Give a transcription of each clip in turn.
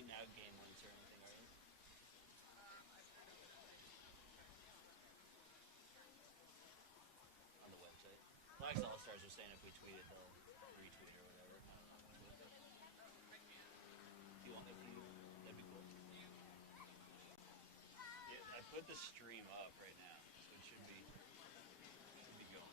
tweeting out game links or anything, are you? On the website. Lax All-Stars are saying if we tweet it, they'll retweet or whatever. I don't know. Do you want that for you? That'd be cool. Yeah, I put the stream up right now, so it should be going.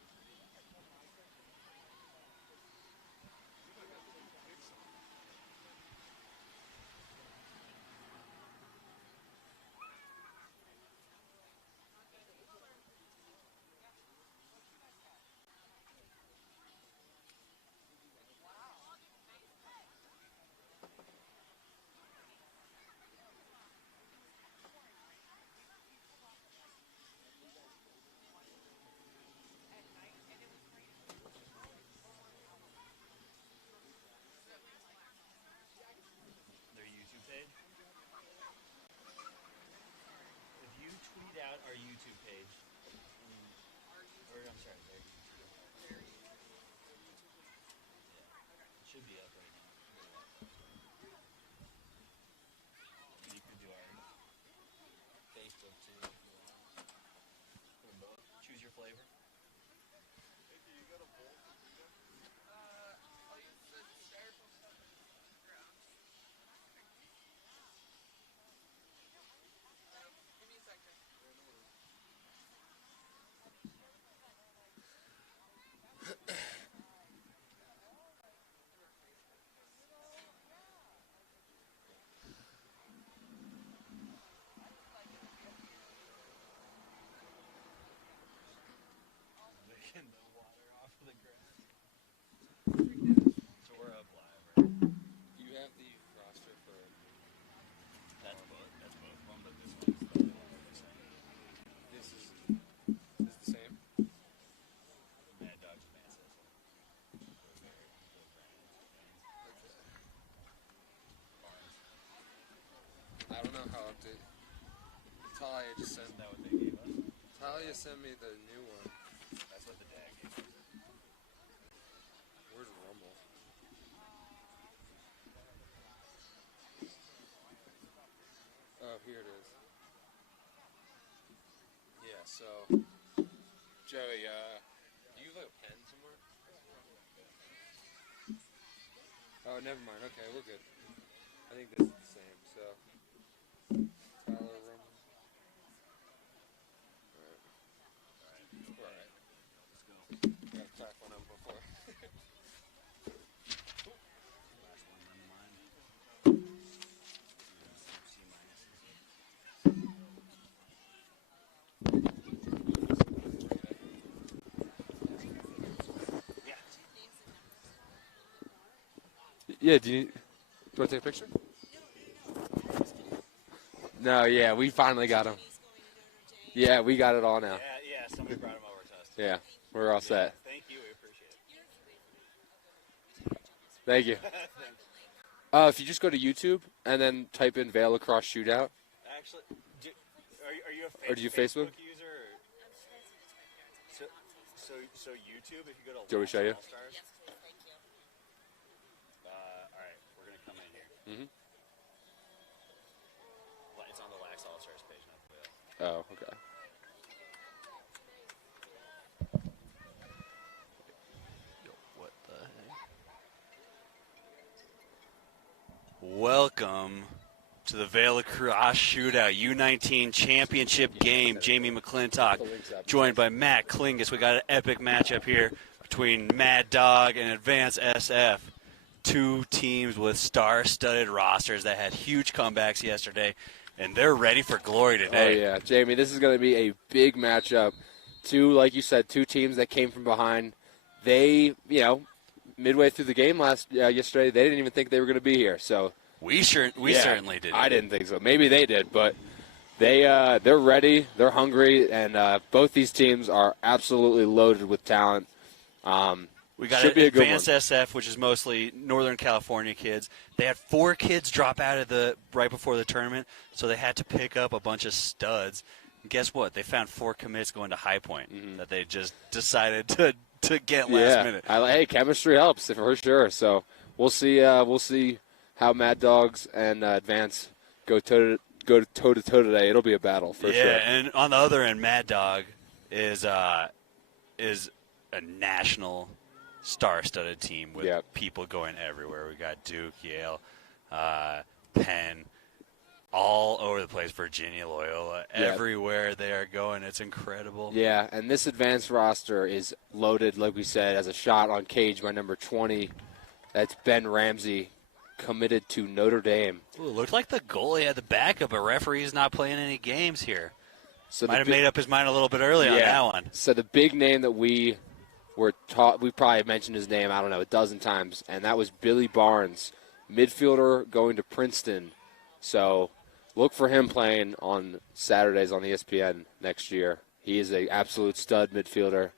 If you tweet out our YouTube page, or I'm sorry, their YouTube. Yeah, it should be up right now. And you could do our Facebook too if you want. Or both. Choose your flavor. Hey, you got a bowl? I'll use the styrofoam stuff on the ground. Give me a second. Licking the water off of the grass. So we're up live, right? Do you have the roster for... That's both. That's both of them, but this one's the one we're saying. This is the same? Mad Dog's advanced this one. I don't know how to... Talia just sent... Isn't that what they gave us? Talia sent me the new one. That's what the dad gave us. Where's Rumble? Oh, here it is. Yeah, so... Joey, do you have a pen somewhere? Oh, never mind. Okay, we're good. I think this is the same, so... Tyler Rumble. Alright. Let's go. Gotta crack one up before. Last one on the line. C minuses. Yeah, do you want to take a picture? No, yeah, we finally got him. Yeah, we got it all now. Yeah, somebody brought him over to us. Yeah, we're all set. Thank you, we appreciate it. Thank you. If you just go to YouTube and then type in Vail Lacrosse Shootout. Actually, are you a Or do you Facebook? user? Or? So YouTube, if you go to Do you want me to show you? All-Stars, all right, we're going to come in here. Mm-hmm. It's on the Lax All-Stars page, not the Vail. Oh, okay. What the heck? Welcome to the Vail Lacrosse Shootout U19 championship game. Jamie McClintock joined by Matt Klingus. We got an epic matchup here between Mad Dog and Advanced SF. Two teams with star-studded rosters that had huge comebacks yesterday, and they're ready for glory today. Oh, yeah. Jamie, this is going to be a big matchup. Two, like you said, two teams that came from behind. They, midway through the game yesterday, they didn't even think they were going to be here. So We certainly didn't. I didn't think so. Maybe they did, but they're ready. They're hungry, and both these teams are absolutely loaded with talent. We got Advanced SF, which is mostly Northern California kids. They had 4 kids drop out of right before the tournament, so they had to pick up a bunch of studs. And guess what? They found 4 commits going to High Point that they just decided to get last minute. Hey, chemistry helps for sure. So we'll see how Mad Dogs and Advance go toe to toe today. It'll be a battle for sure. Yeah, and on the other end, Mad Dog is a national star-studded team with people going everywhere. We got Duke, Yale, Penn, all over the place. Virginia, Loyola, everywhere they are going. It's incredible. Yeah, and this advanced roster is loaded, like we said, as a shot on cage by number 20. That's Ben Ramsey, committed to Notre Dame. Ooh, looked like the goalie had the backup, but referee's not playing any games here. So might have made up his mind a little bit early on that one. So the big name that we were taught, we probably mentioned his name, I don't know, a dozen times, and that was Billy Barnes, midfielder going to Princeton. So look for him playing on Saturdays on ESPN next year. He is an absolute stud midfielder.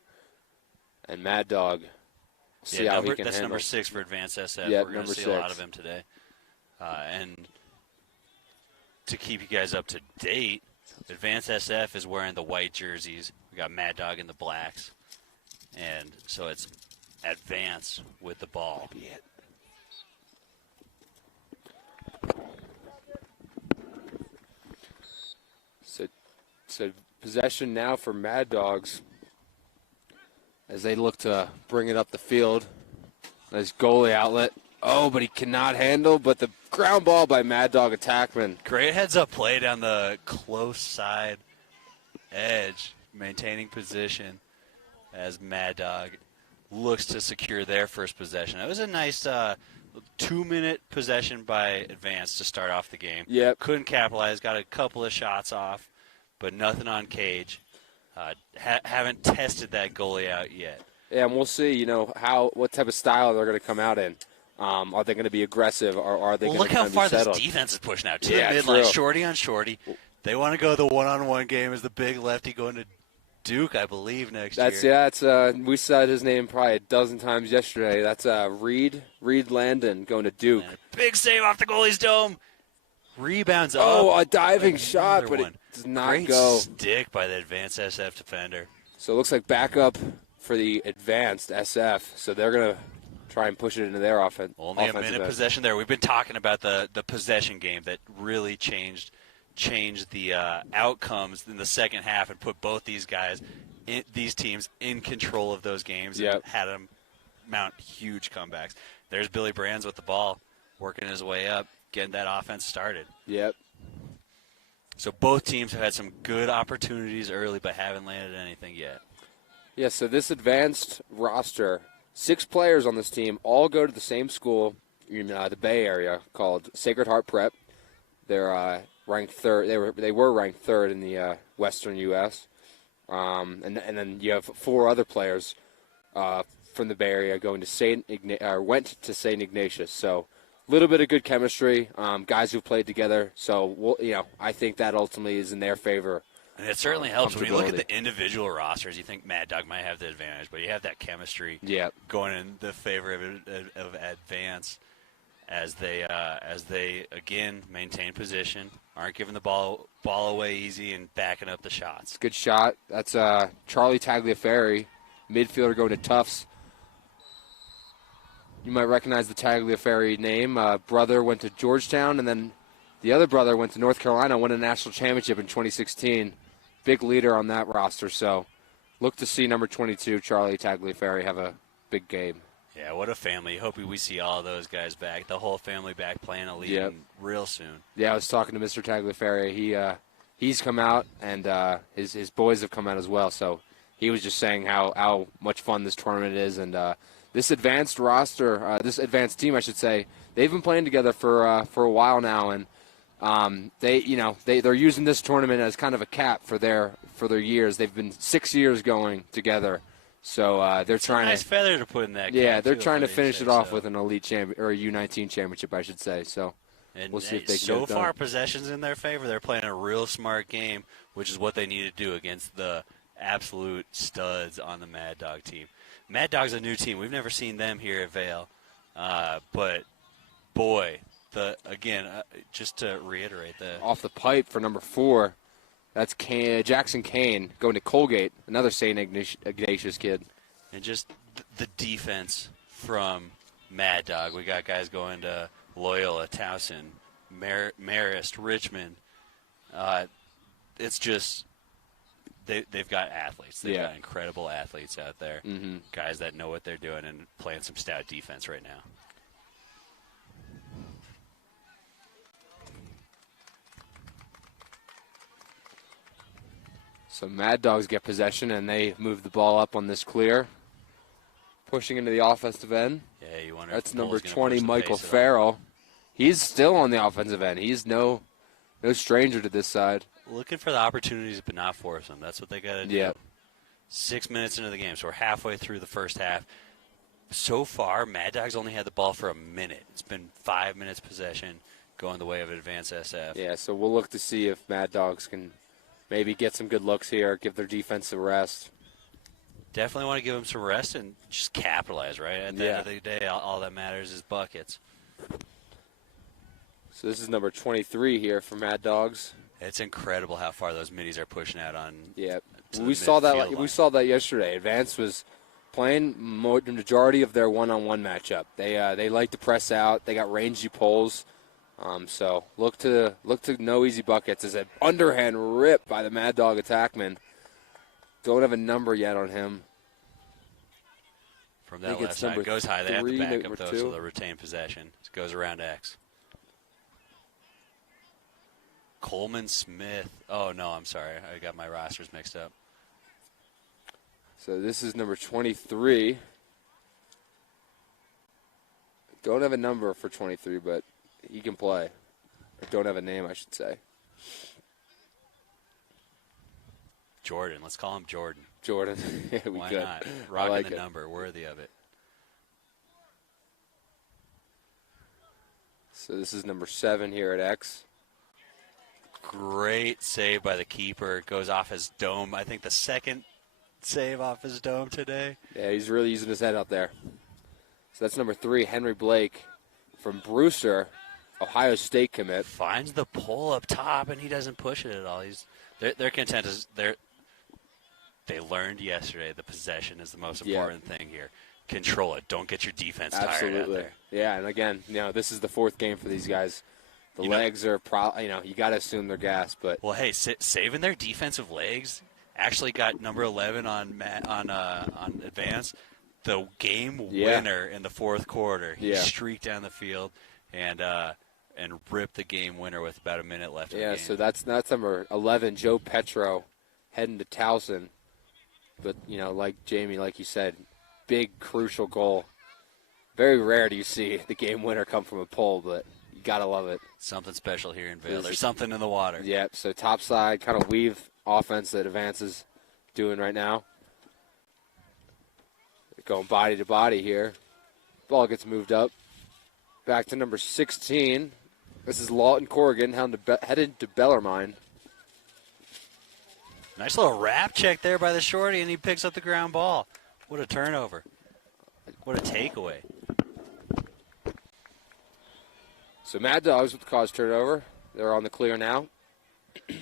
And Mad Dog, see how he can that's handle. number 6 for Advanced SF. Yeah, We're going to see a lot of him today. And to keep you guys up to date, Advanced SF is wearing the white jerseys. We got Mad Dog in the blacks. And so it's Advance with the ball. So possession now for Mad Dogs as they look to bring it up the field. Nice goalie outlet. Oh, but he cannot handle, but the ground ball by Mad Dog attackman. Great heads-up play down the close side edge, maintaining position as Mad Dog looks to secure their first possession. It was a nice 2-minute possession by Advance to start off the game. Yep. Couldn't capitalize, got a couple of shots off, but nothing on cage. Haven't tested that goalie out yet. Yeah, and we'll see, what type of style they're going to come out in. Are they going to be aggressive, or are they going to look how be far settled? this defense is pushed now. To the Yeah, midline, true. shorty on shorty. They want to go the one-on-one game as the big lefty going to Duke, I believe, next year. That's we said his name probably a dozen times yesterday. That's Reed Landon going to Duke. And a big save off the goalie's dome. Rebounds up. Oh, a diving shot, but one. it does not Great go. stick by the Advanced SF defender. So it looks like backup for the Advanced SF. So they're going to try and push it into their offense. Only a minute possession there. We've been talking about the possession game that really changed the outcomes in the second half and put both these teams in control of those games and had them mount huge comebacks. There's Billy Brands with the ball, working his way up, getting that offense started. Yep. So both teams have had some good opportunities early but haven't landed anything yet. Yeah, so this Advanced roster, 6 players on this team, all go to the same school in the Bay Area called Sacred Heart Prep. They're ranked third. They were ranked third in the Western U.S. And then you have 4 other players from the Bay Area going to went to St. Ignatius. So a little bit of good chemistry, guys who played together. So I think that ultimately is in their favor. And it certainly helps. When you look at the individual rosters, you think Mad Dog might have the advantage, but you have that chemistry going in the favor of Advance as they again maintain position, aren't giving the ball away easy, and backing up the shots. Good shot. That's Charlie Tagliaferri, midfielder going to Tufts. You might recognize the Tagliaferri name. Brother went to Georgetown, and then the other brother went to North Carolina, won a national championship in 2016. Big leader on that roster, so look to see number 22, Charlie Tagliaferri, have a big game. Yeah, what a family. Hoping we see all those guys back, the whole family back playing elite real soon. Yeah, I was talking to Mr. Tagliaferri. He's come out, and his boys have come out as well, so he was just saying how much fun this tournament is, and this advanced roster, this advanced team, I should say, they've been playing together for a while now, and they're using this tournament as kind of a cap for their years. They've been 6 years going together, so they're trying a nice feather to put in that. Yeah, they're trying to finish it off with an elite or a U19 championship, I should say. So and we'll see if they can so get it far done. possessions in their favor. They're playing a real smart game, which is what they need to do against the absolute studs on the Mad Dog team. Mad Dog's a new team. We've never seen them here at Vail, but boy. Just to reiterate, off the pipe for number 4, that's Jackson Kane going to Colgate, another St. Ignatius kid. And just the defense from Mad Dog. We got guys going to Loyola, Towson, Marist, Richmond. It's just they've got athletes. They've got incredible athletes out there, guys that know what they're doing and playing some stout defense right now. So Mad Dogs get possession, and they move the ball up on this clear, pushing into the offensive end. Yeah, you wonder. That's if the number Bulls 20, gonna push the Michael pace at all. Farrell. He's still on the offensive end. He's no stranger to this side. Looking for the opportunities, but not force them. That's what they got to do. Yeah. 6 minutes into the game, so we're halfway through the first half. So far, Mad Dogs only had the ball for a minute. It's been 5 minutes possession, going the way of Advance SF. Yeah, so we'll look to see if Mad Dogs can maybe get some good looks here, give their defense a rest. Definitely want to give them some rest and just capitalize, right? At the end of the day, all that matters is buckets. So this is number 23 here for Mad Dogs. It's incredible how far those middies are pushing out on. Yeah, to we the saw that. midfield line. We saw that yesterday. Advance was playing the majority of their one-on-one matchup. They like to press out. They got rangy poles. So look to no easy buckets. As an underhand rip by the Mad Dog attackman. Don't have a number yet on him. From that left side, goes high. They have the backup, though, so they'll retain possession. It goes around X. Coleman Smith. Oh, no, I'm sorry. I got my rosters mixed up. So this is number 23. Don't have a number for 23, but he can play. Or don't have a name, I should say. Jordan. Let's call him Jordan. Jordan. Yeah, we Why could. not? Rocking like the it. number. Worthy of it. So this is number 7 here at X. Great save by the keeper. Goes off his dome. I think the second save off his dome today. Yeah, he's really using his head out there. So that's number 3, Henry Blake from Brewster, Ohio State commit. Finds the pole up top, and he doesn't push it at all. They're content. They learned yesterday the possession is the most important thing here. Control it. Don't get your defense tired out Absolutely. there. Yeah, and again, this is the 4th game for these guys. The legs are, you got to assume they're gassed, but well, hey, saving their defensive legs actually got number 11 on Advance, the game winner in the 4th quarter. He streaked down the field and ripped the game winner with about a minute left. In the game. so that's number 11, Joe Petro, heading to Towson. But like Jamie, like you said, big crucial goal. Very rare do you see the game winner come from a pole, but you gotta love it. Something special here in Vail. There's something in the water. Yeah, so topside kind of weave offense that Advance is doing right now. Going body to body here. Ball gets moved up. Back to number 16. This is Lawton Corrigan headed to Bellarmine. Nice little wrap check there by the shorty, and he picks up the ground ball. What a turnover. What a takeaway. So Mad Dogs with the cause turnover. They're on the clear now.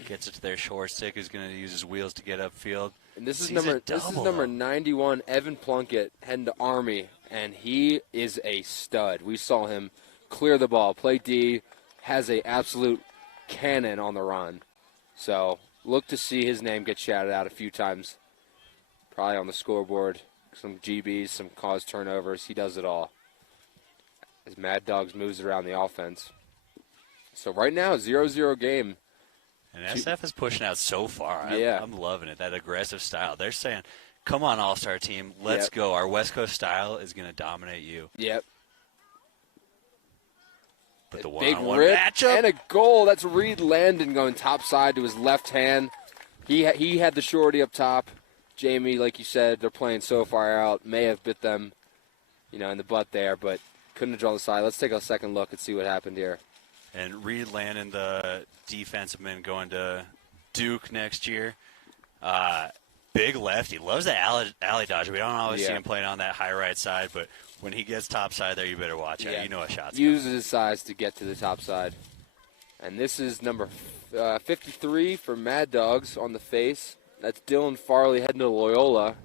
Gets it to their short stick, who's going to use his wheels to get upfield. And this is Sees a number double, 91, Evan Plunkett, heading to Army, and he is a stud. We saw him clear the ball, play D, has a absolute cannon on the run. So look to see his name get shouted out a few times. Probably on the scoreboard, some GBs, some cause turnovers. He does it all. As Mad Dogs moves around the offense. So right now, 0-0 game. And SF is pushing out so far. Yeah. I'm loving it, that aggressive style. They're saying, come on, all-star team, let's go. Our West Coast style is going to dominate you. Yep. But the Big one-on-one rip matchup. and a goal. That's Reed Landon going topside to his left hand. He had the shorty up top. Jamie, like you said, they're playing so far out. May have bit them, in the butt there, but couldn't have drawn the side. Let's take a second look and see what happened here. And Reed Landon, the defensive man, going to Duke next year. Big lefty. Loves the alley dodge. We don't always see him playing on that high right side, but when he gets topside there, you better watch out. You know a shot's Uses coming. his size to get to the top side. And this is number 53 for Mad Dogs on the face. That's Dylan Farley heading to Loyola.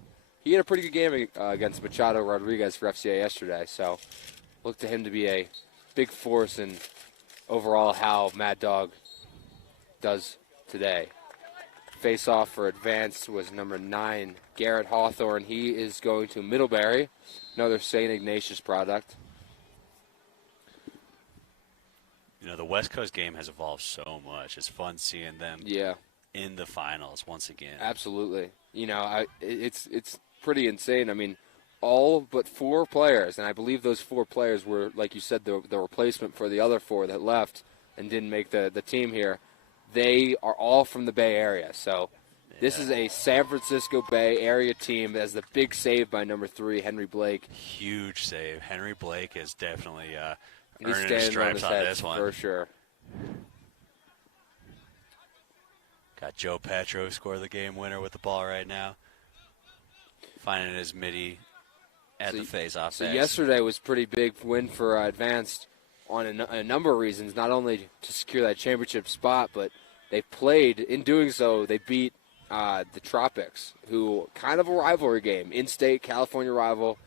He had a pretty good game against Machado Rodriguez for FCA yesterday, so look to him to be a big force in overall how Mad Dog does today. Face-off for advance was number 9, Garrett Hawthorne. He is going to Middlebury, another St. Ignatius product. You know, the West Coast game has evolved so much. It's fun seeing them in the finals once again. Absolutely. You know, it's pretty insane. I mean, all but 4 players, and I believe those 4 players were, like you said, the replacement for the other 4 that left and didn't make the team here. They are all from the Bay Area. So this is a San Francisco Bay Area team. As the big save by number 3, Henry Blake. Huge save. Henry Blake is definitely He's earning his standing on stripes his on head this one. for sure. Got Joe Petro score the game winner with the ball right now. Finding his midi at the face-off. So yesterday was a pretty big win for Advanced on a number of reasons, not only to secure that championship spot, but they played, in doing so, they beat the Tropics, who kind of a rivalry game, in-state California rival.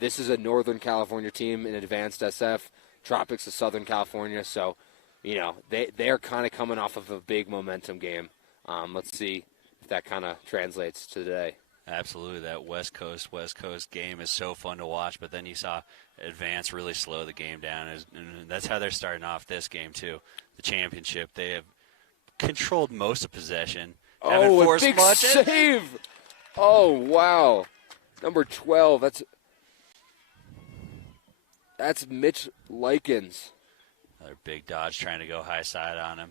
This is a Northern California team in Advanced SF. Tropics of Southern California, so, you know, they're kind of coming off of a big momentum game. Let's see if that kind of translates to today. Absolutely. That West Coast game is so fun to watch, but then you saw Advance really slow the game down, and that's how they're starting off this game, too. The championship, they have controlled most of possession. Haven't Oh, a forced big much. save! Oh, wow. Number 12, that's Mitch Likens. Another big dodge trying to go high side on him.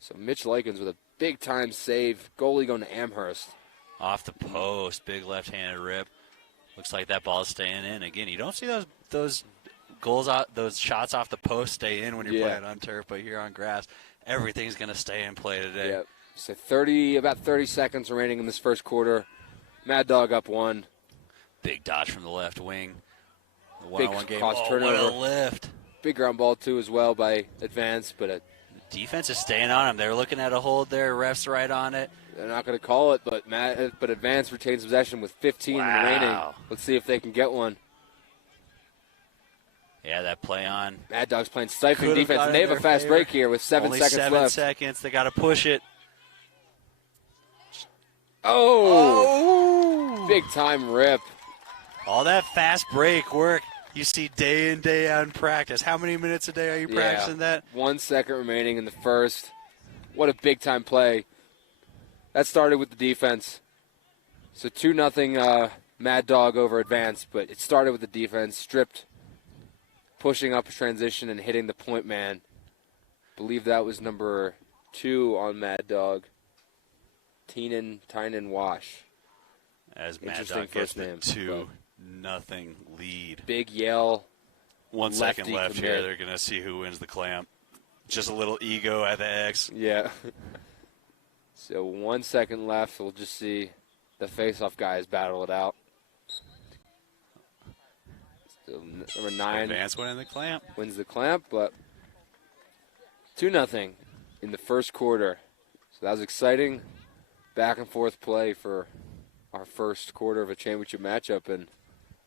So Mitch Likens with a big-time save. Goalie going to Amherst. Off the post, big left-handed rip. Looks like that ball is staying in. Again, you don't see those goals out, those shots off the post stay in when you're playing on turf, but here on grass, everything's going to stay in play today. Yep. So about 30 seconds remaining in this first quarter. Mad Dog up 1. Big dodge from the left wing. The Big one-on-one game. cross What turnover. a lift. Big ground ball, too, as well by Advance, but Defense is staying on him. They're looking at a hold there. Ref's right on it. they're not going to call it, but Advance retains possession with 15 remaining. Let's see if they can get one. Yeah, that play on. Mad Dog's playing stifling Could've defense, got and they in have a their fast favor. break here with 7 Only seconds 7 left. seconds. They got to push it. Oh! Big time rip. All that fast break work you see day in, day out in practice. How many minutes a day are you practicing that? 1 second remaining in the first. What a big time play. That started with the defense. So 2-0 Mad Dog over Advance, but it started with the defense, stripped, pushing up a transition and hitting the point man. Believe that was number 2 on Mad Dog. Tynan Wash. As Mad Interesting Dog gets first the name, 2-0 lead. Big yell. 1 second lefty left commit. here. They're going to see who wins the clamp. Just a little ego at the X. Yeah. So 1 second left. We'll just see the face-off guys battle it out. Still number 9 Advance winning the clamp. wins the clamp, but 2-0 in the first quarter. So that was exciting back and forth play for our first quarter of a championship matchup, and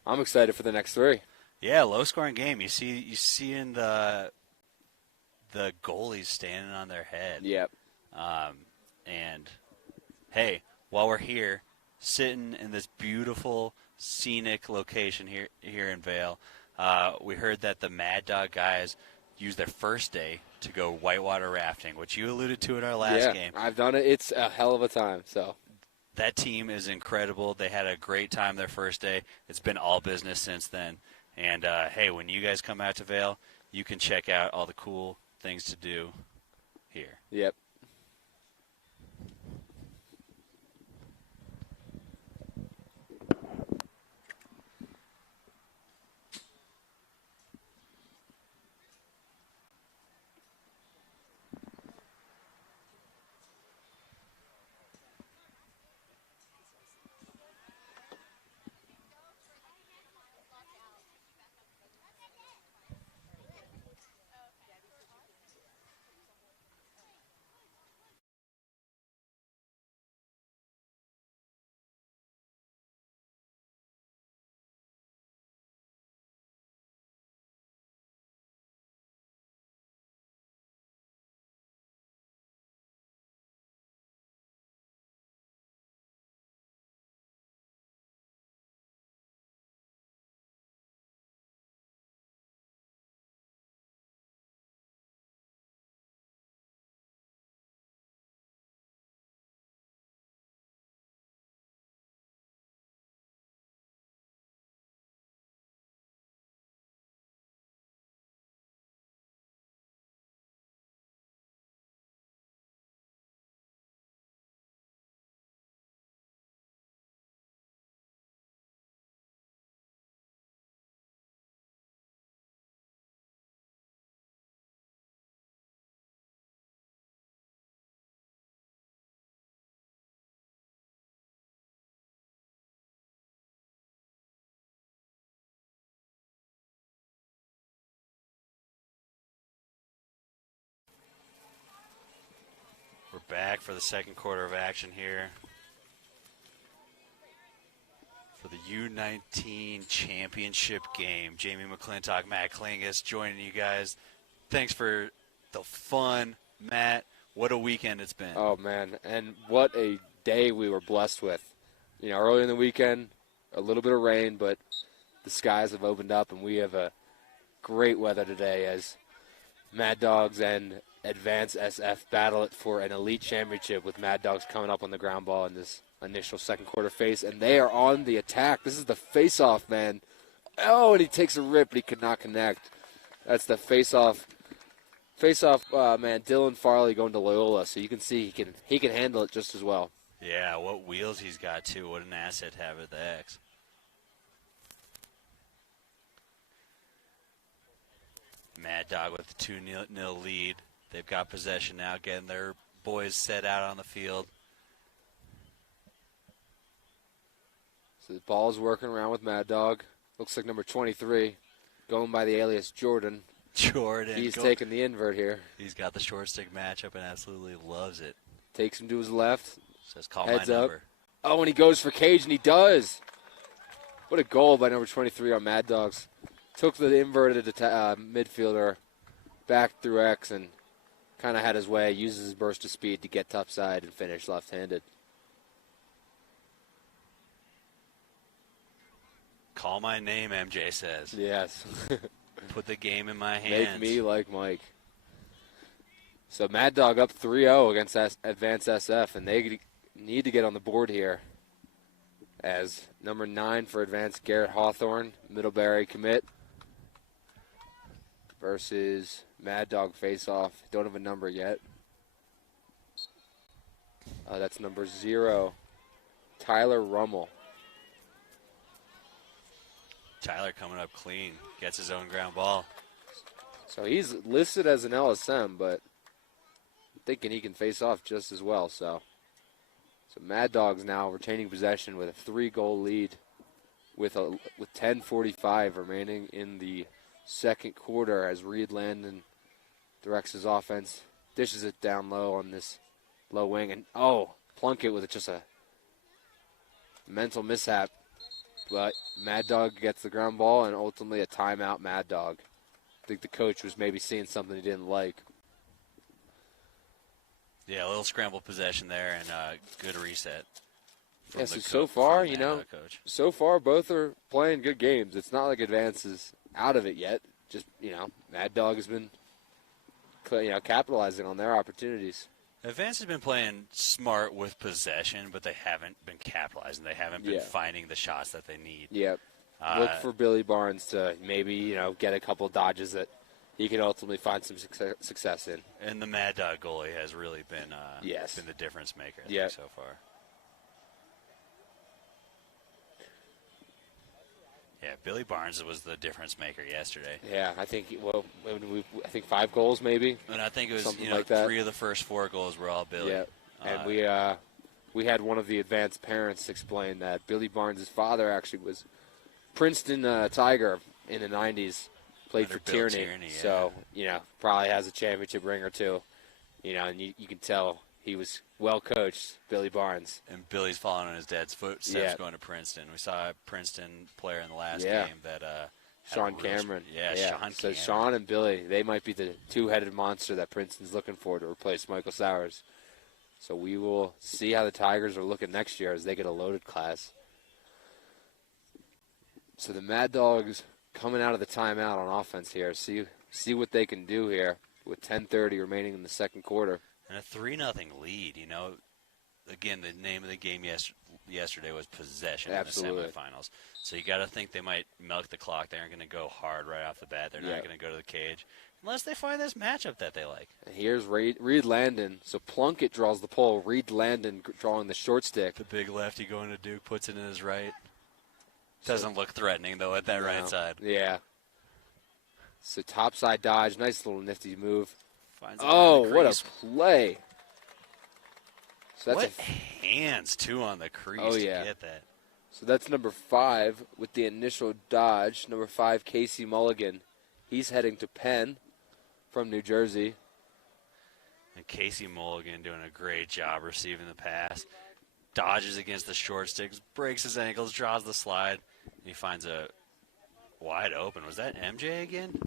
I'm excited for the next 3. Yeah, low-scoring game. You see in the goalies standing on their head. Yep. And, hey, while we're here, sitting in this beautiful, scenic location here in Vail, we heard that the Mad Dog guys used their first day to go whitewater rafting, which you alluded to in our last game. I've done it. It's a hell of a time. So That team is incredible. They had a great time their first day. It's been all business since then. And, hey, when you guys come out to Vail, you can check out all the cool things to do here. Yep. back for the second quarter of action here for the U19 championship game. Jamie McClintock, Matt Klingus joining you guys. Thanks for the fun, Matt. What a weekend it's been. Oh, man, and what a day we were blessed with. You know, early in the weekend, a little bit of rain, but the skies have opened up, and we have a great weather today as Mad Dogs and Advance SF battle it for an elite championship, with Mad Dogs coming up on the ground ball in this initial second quarter phase, and they are on the attack. This is the face-off, man. Oh, and he takes a rip, but he could not connect. That's the face-off. Man, Dylan Farley going to Loyola, so you can see he can handle it just as well. Yeah, what wheels he's got, too. What an asset to have at the X. Mad Dog with the 2-0 lead. They've got possession now, getting their boys set out on the field. So the ball's working around with Mad Dog. Looks like number 23, going by the alias Jordan. He's taking the invert here. He's got the short stick matchup and absolutely loves it. Takes him to his left. Says, call heads my up. number. Oh, and he goes for Cage, and he does. What a goal by number 23 on Mad Dogs. Took the inverted midfielder back through X and kind of had his way, uses his burst of speed to get topside and finish left-handed. Call my name, MJ says. Yes. Put the game in my hands. Make me like Mike. So Mad Dog up 3-0 against Advance SF, and they need to get on the board here. As number 9 for Advance, Garrett Hawthorne, Middlebury commit, versus Mad Dog face-off. Don't have a number yet. That's number 0, Tyler Rummel. Tyler coming up clean. Gets his own ground ball. So he's listed as an LSM, but I'm thinking he can face off just as well. So Mad Dogs now retaining possession with a 3-goal lead with 10:45 remaining in the second quarter as Reed Landon directs his offense, dishes it down low on this low wing, and Plunkett with just a mental mishap. But Mad Dog gets the ground ball and ultimately a timeout, Mad Dog. I think the coach was maybe seeing something he didn't like. Yeah, a little scrambled possession there and a good reset. Yeah, so far, so far both are playing good games. It's not like Advance is out of it yet. Just, Mad Dog has been, capitalizing on their opportunities. Advance has been playing smart with possession, but they haven't been capitalizing. They haven't been finding the shots that they need. Yep. Look for Billy Barnes to maybe, get a couple dodges that he can ultimately find some success in. And the Mad Dog goalie has really been the difference maker, I think, so far. Yeah, Billy Barnes was the difference maker yesterday. Yeah, I think 5 goals maybe. And I think it was something like that. 3 of the first 4 goals were all Billy. Yeah, and we had one of the Advance parents explain that Billy Barnes' father actually was Princeton Tiger in the 90s, played for Tierney. So, probably has a championship ring or two. And you can tell he was well coached, Billy Barnes. And Billy's following in his dad's footsteps going to Princeton. We saw a Princeton player in the last game that Sean Cameron. Sean Cameron. So Sean and Billy, they might be the two-headed monster that Princeton's looking for to replace Michael Sowers. So we will see how the Tigers are looking next year as they get a loaded class. So the Mad Dogs coming out of the timeout on offense here. See what they can do here with 10:30 remaining in the second quarter. And a 3-0 lead, Again, the name of the game yesterday was possession in the semifinals. So you got to think they might milk the clock. They aren't going to go hard right off the bat. They're not going to go to the cage unless they find this matchup that they like. And here's Reed Landon. So Plunkett draws the pole. Reed Landon drawing the short stick. The big lefty going to Duke, puts it in his right. Doesn't look threatening, though, at that right side. Yeah. So topside dodge. Nice little nifty move. Finds what a play. So that's hands, too, on the crease to get that. So that's number 5 with the initial dodge. Number 5, Casey Mulligan. He's heading to Penn from New Jersey. And Casey Mulligan doing a great job receiving the pass. Dodges against the short sticks, breaks his ankles, draws the slide. And he finds a wide open. Was that MJ again?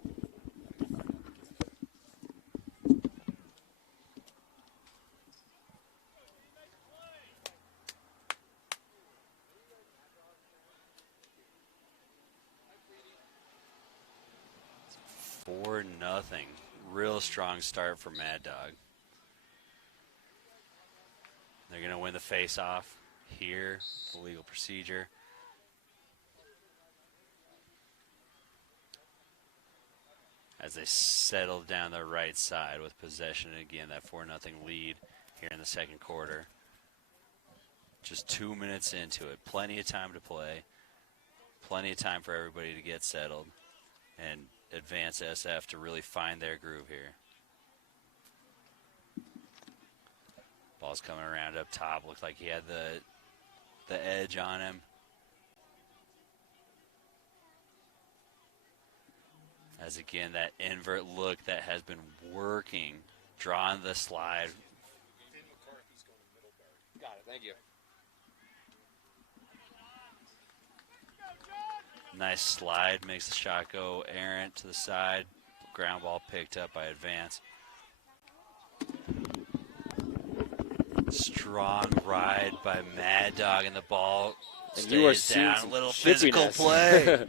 It's 4-0. Real strong start for Mad Dog. They're going to win the face-off here, the legal procedure. As they settle down the right side with possession again, that 4-0 lead here in the second quarter. Just 2 minutes into it. Plenty of time to play. Plenty of time for everybody to get settled. And advance SF to really find their groove here. Ball's coming around up top. Looked like he had the edge on him. As again, that invert look that has been working, drawing the slide. Got it, thank you. Nice slide, makes the shot go errant to the side. Ground ball picked up by Advance. Strong ride by Mad Dog, and the ball stays down. A little physical play.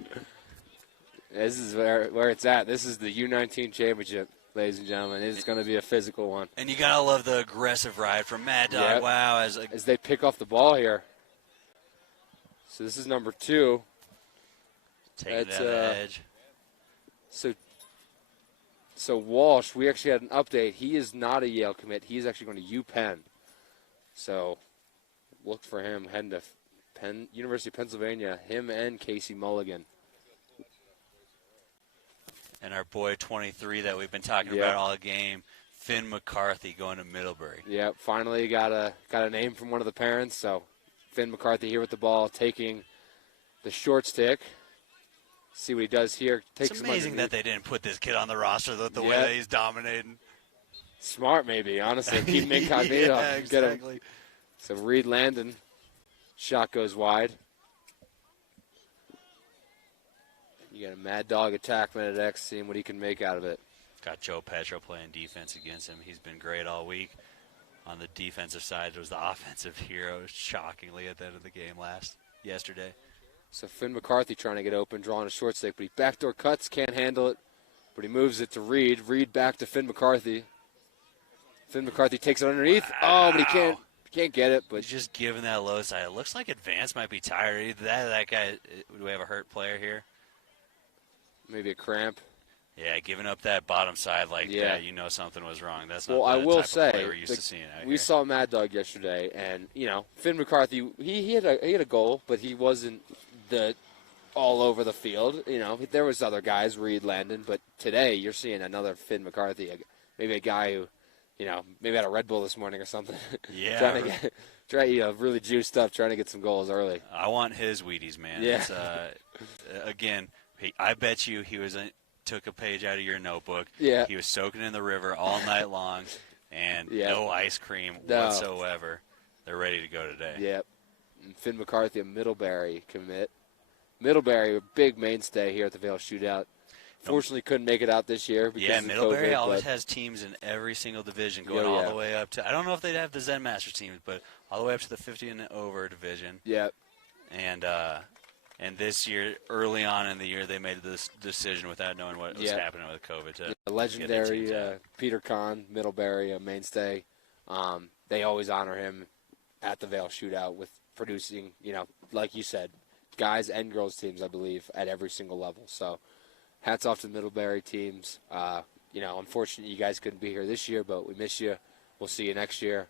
This is where it's at. This is the U19 championship, ladies and gentlemen. It's going to be a physical one. And you got to love the aggressive ride from Mad Dog. Yep. Wow. As they pick off the ball here. So this is number 2. Taking it down the edge. So Walsh, we actually had an update. He is not a Yale commit. He's actually going to UPenn. So look for him heading to University of Pennsylvania, him and Casey Mulligan. And our boy 23 that we've been talking about all game, Finn McCarthy, going to Middlebury. Yep, finally got a name from one of the parents. So Finn McCarthy here with the ball, taking the short stick. See what he does here. It's amazing that they didn't put this kid on the roster the way that he's dominating. Smart, maybe, honestly. Keep him incognito. Yeah, exactly. Get him. So Reed Landon, shot goes wide. You got a Mad Dog attackman at X, seeing what he can make out of it. Got Joe Petro playing defense against him. He's been great all week. On the defensive side, there was the offensive hero, shockingly, at the end of the game yesterday. So Finn McCarthy trying to get open, drawing a short stick, but he backdoor cuts, can't handle it, but he moves it to Reed. Reed back to Finn McCarthy. Finn McCarthy takes it underneath. Wow. Oh, but he can't get it. But he's just giving that low side. It looks like Advance might be tired. Either that guy. Do we have a hurt player here? Maybe a cramp. Yeah, giving up that bottom side like that, you know something was wrong. That's not well, I the will type say, of play we're used to seeing out we here. saw Mad Dog yesterday, and Finn McCarthy, he had a goal, but he wasn't all over the field. There was other guys, Reed Landon, but today you're seeing another Finn McCarthy, maybe a guy who, maybe had a Red Bull this morning or something. Yeah. Really juiced up, trying to get some goals early. I want his Wheaties, man. Yeah. It's, again, I bet you he took a page out of your notebook. Yeah. He was soaking in the river all night long, and no ice cream whatsoever. They're ready to go today. Yep. And Finn McCarthy, a Middlebury commit. Middlebury, a big mainstay here at the Vail Shootout. Fortunately, couldn't make it out this year. Because of Middlebury COVID, always has teams in every single division going all the way up to, I don't know if they'd have the Zen Masters teams, but all the way up to the 50 and over division. Yep. And this year, early on in the year, they made this decision without knowing what was happening with COVID. Legendary Peter Kahn, Middlebury, a mainstay. They always honor him at the Vail Shootout with producing, like you said, guys and girls teams, I believe, at every single level. So hats off to the Middlebury teams. Unfortunately, you guys couldn't be here this year, but we miss you. We'll see you next year.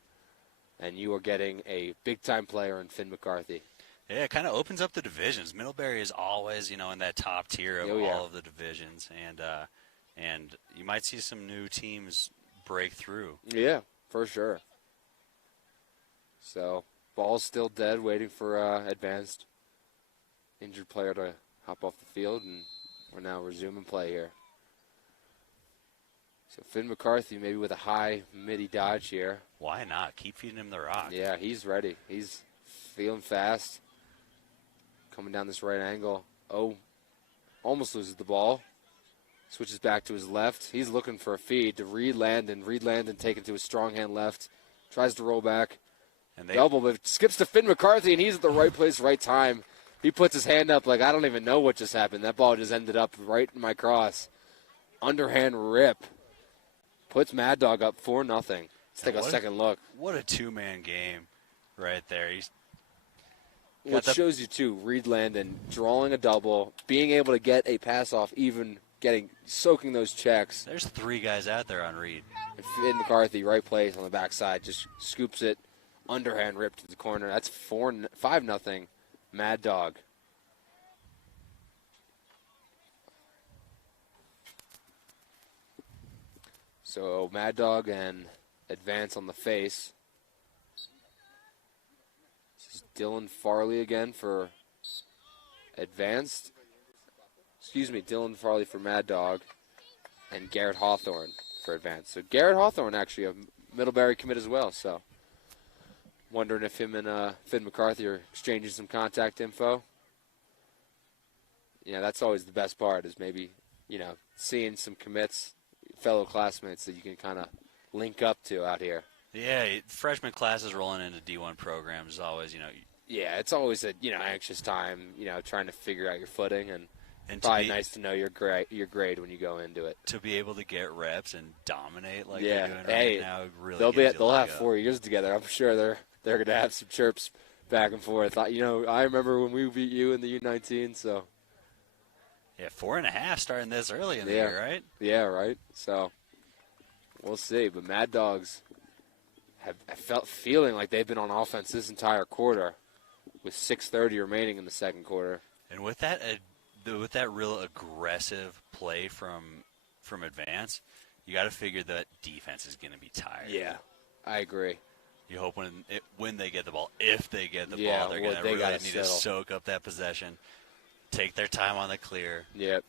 And you are getting a big-time player in Finn McCarthy. Yeah, it kind of opens up the divisions. Middlebury is always, in that top tier of all of the divisions, and you might see some new teams break through. Yeah, for sure. So ball's still dead, waiting for advanced injured player to hop off the field, and we're now resuming play here. So Finn McCarthy maybe with a high midi dodge here. Why not? Keep feeding him the rock. Yeah, he's ready. He's feeling fast. Coming down this right angle. Oh, almost loses the ball. Switches back to his left. He's looking for a feed to Reed Landon. Reed Landon taken to his strong hand left. Tries to roll back. And Double, but skips to Finn McCarthy, and he's at the right place, right time. He puts his hand up like, I don't even know what just happened. That ball just ended up right in my cross. Underhand rip. Puts Mad Dog up 4-0. Let's take a second look. What a two-man game right there. Well, it shows you, too, Reed Landon drawing a double, being able to get a pass off, even soaking those checks. There's 3 guys out there on Reed. And Finn McCarthy, right place on the backside, just scoops it. Underhand rip to the corner. That's 5-0. Mad Dog. So Mad Dog and advance on the face. This is Dylan Farley again for advanced. Dylan Farley for Mad Dog. And Garrett Hawthorne for advanced. So Garrett Hawthorne actually a Middlebury commit as well. So wondering if him and Finn McCarthy are exchanging some contact info. Yeah, that's always the best part is maybe, seeing some commits, fellow classmates that you can kind of link up to out here. Yeah, freshman classes rolling into D1 programs is always, Yeah, it's always a, anxious time, trying to figure out your footing and probably nice to know your grade when you go into it. To be able to get reps and dominate like yeah. they're doing right now really they'll have 4 years together. I'm sure they're going to have some chirps back and forth. I remember when we beat you in the U19, so. Yeah, 4.5 starting this early in the year, right? Yeah, right. So we'll see. But Mad Dogs feeling like they've been on offense this entire quarter with 6:30 remaining in the second quarter. And with that real aggressive play from advance, you got to figure that defense is going to be tired. Yeah, I agree. You hope when they get the ball, if they get the ball, they're going to really need to soak up that possession, take their time on the clear. Yep.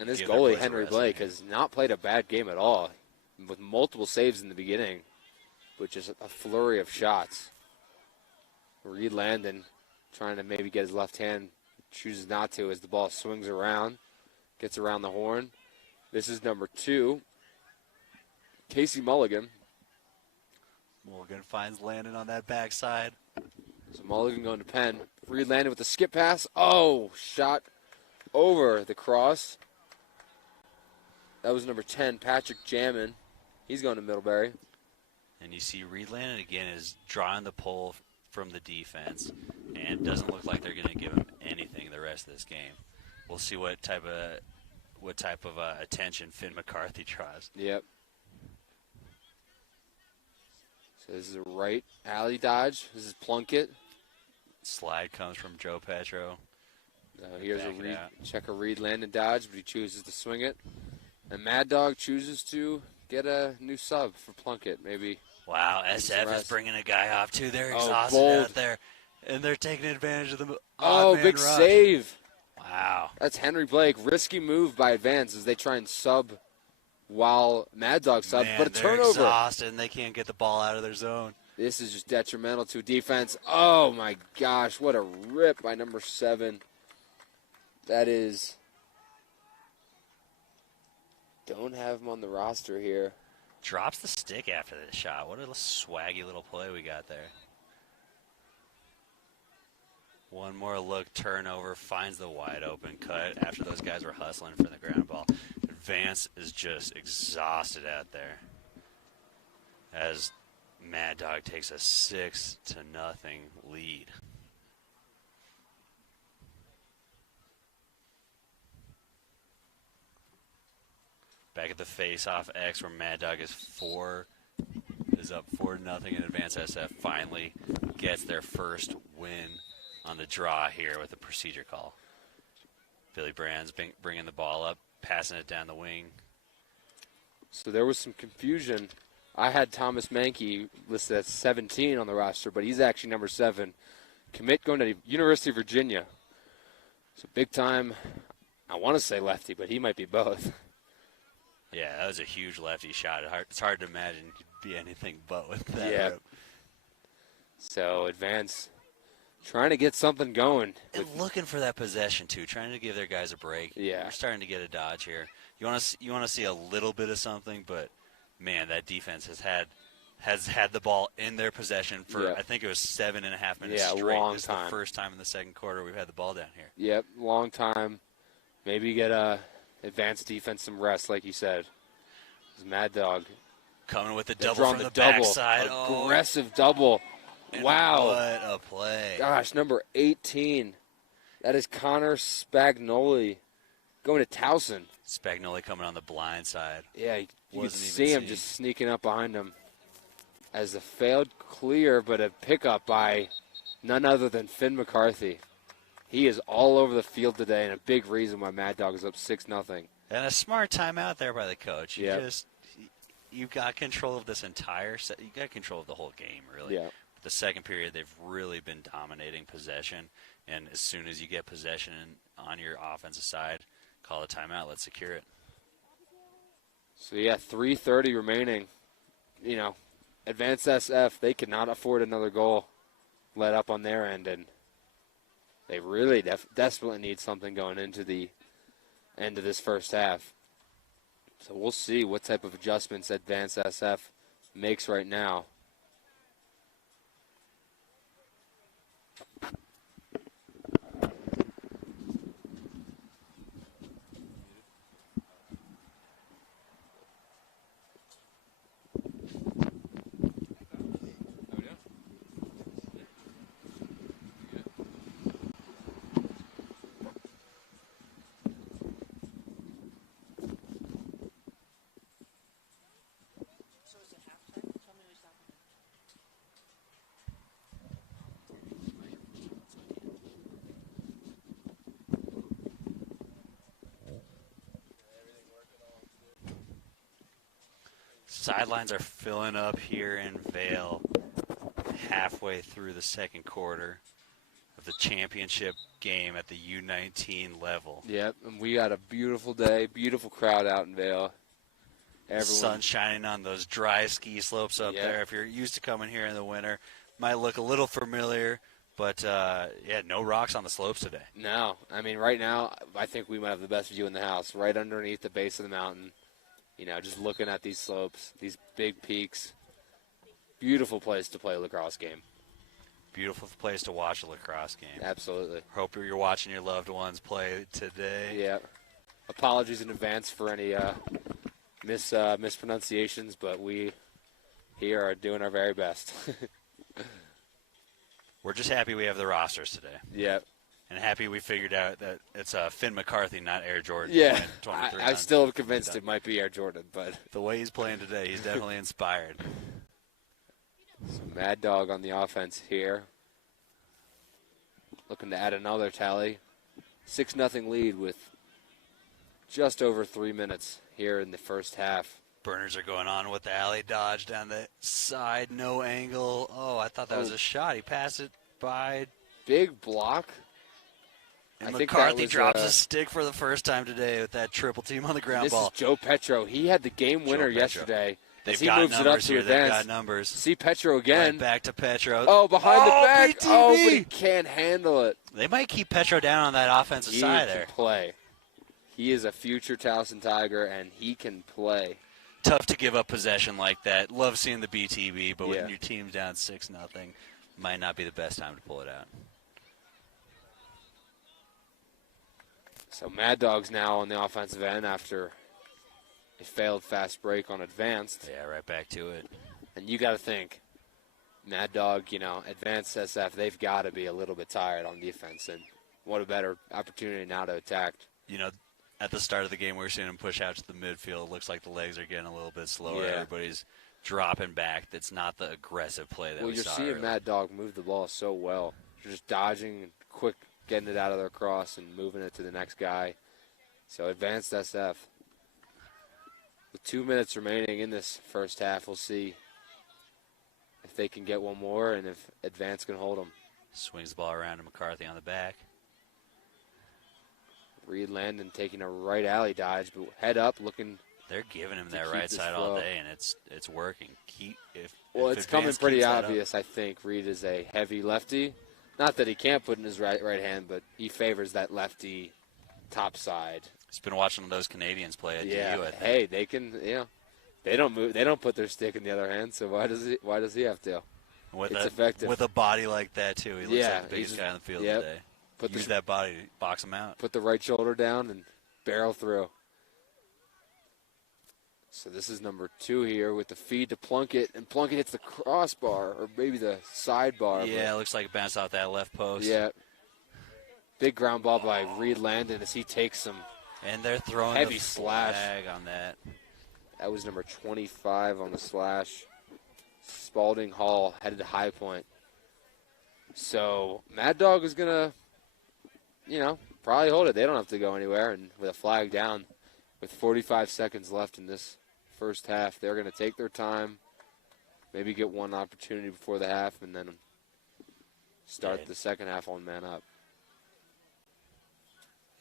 And this goalie, Henry Blake, has not played a bad game at all, with multiple saves in the beginning, with just a flurry of shots. Reed Landon trying to maybe get his left hand, chooses not to as the ball swings around, gets around the horn. This is number 2, Casey Mulligan. Mulligan finds Landon on that backside. So Mulligan going to Penn. Reed Landon with the skip pass. Oh, shot over the cross. That was number 10, Patrick Jammin. He's going to Middlebury. And you see Reed Landon again is drawing the pull from the defense, and doesn't look like they're going to give him anything the rest of this game. We'll see what type of attention Finn McCarthy draws. Yep. So this is a right alley dodge. This is Plunkett. Slide comes from Joe Petro. Here's a Reed Landon dodge, but he chooses to swing it. And Mad Dog chooses to get a new sub for Plunkett, maybe. Wow, SF is bringing a guy off, too. They're exhausted out there, and they're taking advantage of the big rush. Save. Wow. That's Henry Blake. Risky move by Advance as they try and sub while Mad Dog subs, but a turnover. They're exhausted, and they can't get the ball out of their zone. This is just detrimental to defense. Oh, my gosh. What a rip by number 7. That is. Don't have him on the roster here. Drops the stick after this shot. What a swaggy little play we got there. One more look, turnover, finds the wide open cut after those guys were hustling for the ground ball. Vance is just exhausted out there as Mad Dog takes a 6-0 lead. Back at the face-off X where Mad Dog is up 4-0 in advance. SF finally gets their first win on the draw here with a procedure call. Billy Brand's bringing the ball up, passing it down the wing. So there was some confusion. I had Thomas Mankey listed as 17 on the roster, but he's actually number 7. Commit going to University of Virginia. So big time, I want to say lefty, but he might be both. Yeah, that was a huge lefty shot. It's hard to imagine you'd be anything but with that. Yeah. rip. So Advance trying to get something going. And looking for that possession too, trying to give their guys a break. Yeah. We're starting to get a dodge here. You want to see a little bit of something, but man, that defense has had the ball in their possession for I think it was 7.5 minutes straight. Long This is time. the first time in the second quarter we've had the ball down here. Yep, long time. Maybe get Advanced defense some rest, like you said. Mad Dog Coming with the They're double drawing from the double. backside. Aggressive double. And Wow. What a play. Gosh, number 18. That is Connor Spagnoli going to Towson. Spagnoli coming on the blind side. Yeah, you can Wasn't see even him seen. just sneaking up behind him. As a failed clear, but a pickup by none other than Finn McCarthy. He is all over the field today, and a big reason why Mad Dog is up 6-0. And a smart timeout there by the coach. Yep. You got control of this entire set. You got control of the whole game, really. Yeah. The second period, they've really been dominating possession. And as soon as you get possession on your offensive side, call a timeout. Let's secure it. So, yeah, 3:30 remaining. You know, Advanced SF, they cannot afford another goal let up on their end, and they really desperately need something going into the end of this first half. So we'll see what type of adjustments Advanced SF makes right now. Sidelines are filling up here in Vail halfway through the second quarter of the championship game at the U19 level. Yep, and we got a beautiful day, beautiful crowd out in Vail. Sun shining on those dry ski slopes up there. If you're used to coming here in the winter, might look a little familiar, but yeah, no rocks on the slopes today. No, I mean, right now, I think we might have the best view in the house, right underneath the base of the mountain. You know, just looking at these slopes, these big peaks. Beautiful place to play a lacrosse game. Beautiful place to watch a lacrosse game. Absolutely. Hope you're watching your loved ones play today. Yeah. Apologies in advance for any mispronunciations, but we here are doing our very best. We're just happy we have the rosters today. Yeah. And happy we figured out that it's Finn McCarthy, not Air Jordan. Yeah. playing 23 I'm still convinced it might be Air Jordan, but the way he's playing today, he's definitely inspired. so Mad Dog on the offense here. Looking to add another tally. 6-0 lead with just over 3 minutes here in the first half. Burners are going on with the alley dodge down the side, no angle. Oh, I thought that was a shot. He passed it by. Big block. And I think McCarthy that was, drops a stick for the first time today with that triple team on the ground This ball. is Joe Petro. He had the game winner Petro. yesterday. They've As he got moves it up numbers to here. They've advance. got numbers. See Petro again. Right back to Petro. Oh, behind the back. BTB! Oh, but he can't handle it. They might keep Petro down on that offensive He side can there. play. He is a future Towson Tiger, and he can play. Tough to give up possession like that. Love seeing the BTB, but Yeah. when your team's down 6-0, might not be the best time to pull it out. So Mad Dog's now on the offensive end after a failed fast break on advanced. Yeah, right back to it. And you got to think, Mad Dog, you know, advanced SF, they've got to be a little bit tired on defense. And what a better opportunity now to attack. You know, at the start of the game, we were seeing him push out to the midfield. It looks like the legs are getting a little bit slower. Yeah. Everybody's dropping back. That's not the aggressive play that Well, we you're saw seeing earlier. Mad Dog move the ball so well. You're just dodging and quick getting it out of their cross and moving it to the next guy. So advanced SF. With 2 minutes remaining in this first half, we'll see if they can get one more and if advance can hold them. Swings the ball around to McCarthy on the back. Reed Landon taking a right alley dodge, but head up, looking They're giving him to that keep right this side all flow. day, and it's working. Well, If it's coming Advance pretty keeps that up- obvious, I think. Reed is a heavy lefty. Not that he can't put in his right hand, but he favors that lefty top side. He's been watching those Canadians play at Yeah. DU, I think. Hey, they can. They don't move. They don't put their stick in the other hand. So why does he? Why does he have to? It's effective. With a body like that, too. He looks Yeah, like the biggest he's- guy on the field yep. today. Put Use the that body to box him out. put the right shoulder down and barrel through. So this is number 2 here with the feed to Plunkett, and Plunkett hits the crossbar or maybe the sidebar. Yeah, it looks like it bounced off that left post. Yeah. Big ground ball by Reed Landon as he takes some. And they're throwing Heavy the slash. flag on that. That was number 25 on the slash. Spalding Hall headed to High Point. So Mad Dog is going to, probably hold it. They don't have to go anywhere. And with a flag down, with 45 seconds left in this first half, they're going to take their time, maybe get one opportunity before the half, and then start the second half on man up.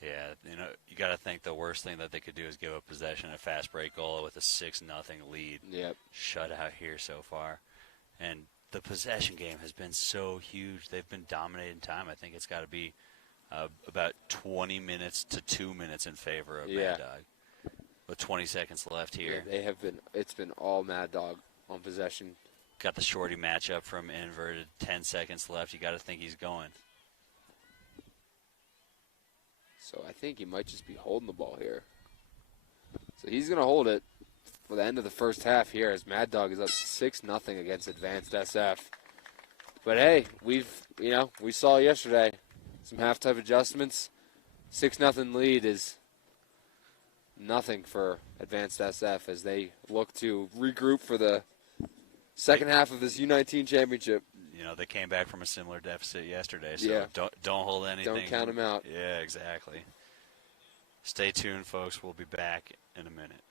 Yeah, you got to think the worst thing that they could do is give up possession, a fast break goal with a 6-0 lead. Yep. Shutout here so far. And the possession game has been so huge. They've been dominating time. I think it's got to be about 20 minutes to 2 minutes in favor of Mad Dog. With 20 seconds left here. Yeah, it's been all Mad Dog on possession. Got the shorty matchup from inverted, 10 seconds left. You got to think he's going. So I think he might just be holding the ball here. So he's going to hold it for the end of the first half here as Mad Dog is up 6-0 against Advanced SF. But hey, we saw yesterday some halftime adjustments. 6-0 lead is nothing for Advanced SF as they look to regroup for the second half of this U19 championship. They came back from a similar deficit yesterday, so Yeah. don't hold anything. Don't count them out. Yeah, exactly. Stay tuned, folks. We'll be back in a minute.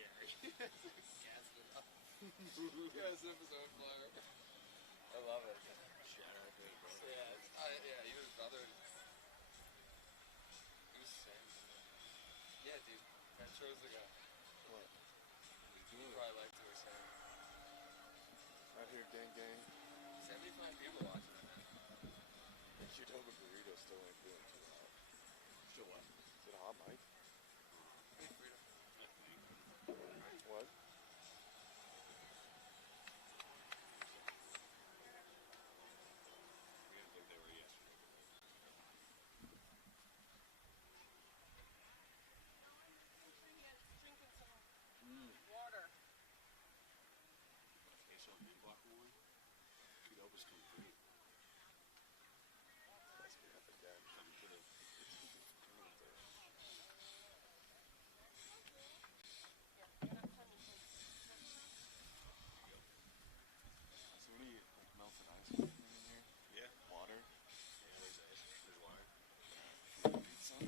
Gary. Gassed it up. Gassed up his own player. I love it. Yeah, even his brother. He was the same. Yeah, dude. Metro's the guy. What? You probably liked what we're saying. Out here, gang. 75 people watching it, man. Qdoba burrito still ain't doing too hot. Still what? Is it hot, Mike? Hey, Freedom. What? We didn't think they were yesterday. Water. Queso and guacamole. Qdoba's complete. That's me up again. So what do you like melted ice cream in here? Yeah. Water? Yeah, there's ice. There's water. Need some?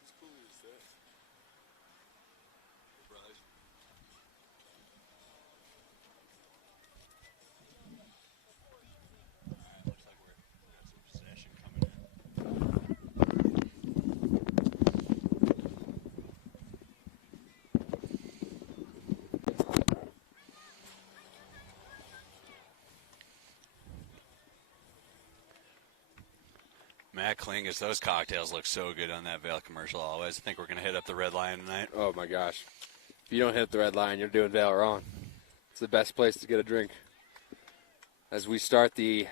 Whose cooler is this? Your brothers. Alright, looks like we're gonna have some possession coming in. Matt Klingus, those cocktails look so good on that Vail commercial always. I think we're going to hit up the Red Lion tonight. Oh my gosh. If you don't hit the red line, you're doing Vail wrong. It's the best place to get a drink. As we start the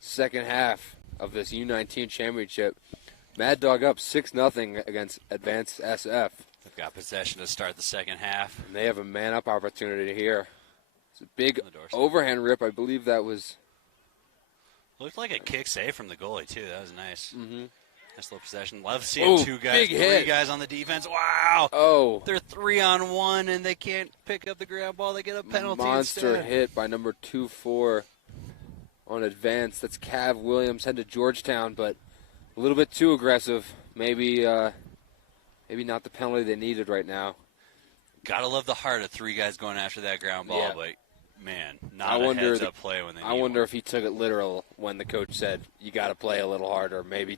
second half of this U19 championship, Mad Dog up 6-0 against Advanced SF. They've got possession to start the second half. And they have a man-up opportunity here. It's a big On the doorstep. overhand rip. I believe that was... Looked like a kick save from the goalie, too. That was nice. Mm-hmm. Nice little possession. Love seeing Ooh, two guys, big three hit. guys on the defense. Wow. Oh, They're 3-on-1, and they can't pick up the ground ball. They get a penalty monster instead. hit by number 2-4 on Advance. That's Cav Williams, head to Georgetown, but a little bit too aggressive. Maybe not the penalty they needed right now. Gotta love the heart of three guys going after that ground ball, Yeah. but, man, not a heads-up play when they need I wonder one. if he took it literal when the coach said, you got to play a little harder. Maybe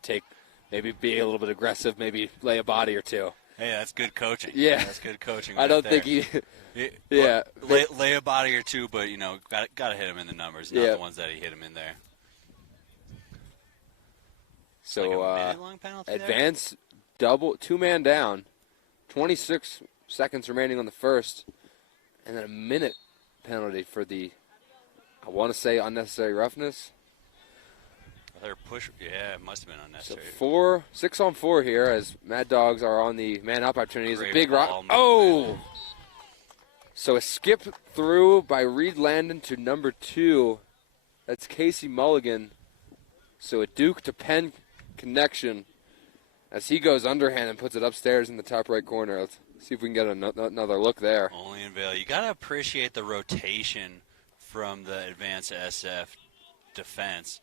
be a little bit aggressive, maybe lay a body or two. Hey, that's good coaching. Yeah. That's good coaching I right don't there. think he... Yeah. Yeah. Lay a body or two, but, got to hit him in the numbers, not Yeah. the ones that he hit him in there. So, like a minute-long penalty there? Advance double, two-man down, 26 seconds remaining on the first, and then a minute penalty for the, I want to say, unnecessary roughness. Their push, yeah, it must have been So unnecessary. 6-on-4 here as Mad Dogs are on the man-up opportunity. It's a Great big ball rock. movement. Oh! So a skip through by Reed Landon to number 2. That's Casey Mulligan. So a Duke to Penn connection as he goes underhand and puts it upstairs in the top right corner. Let's see if we can get another look there. Only in Vail. You got to appreciate the rotation from the Advanced SF defense.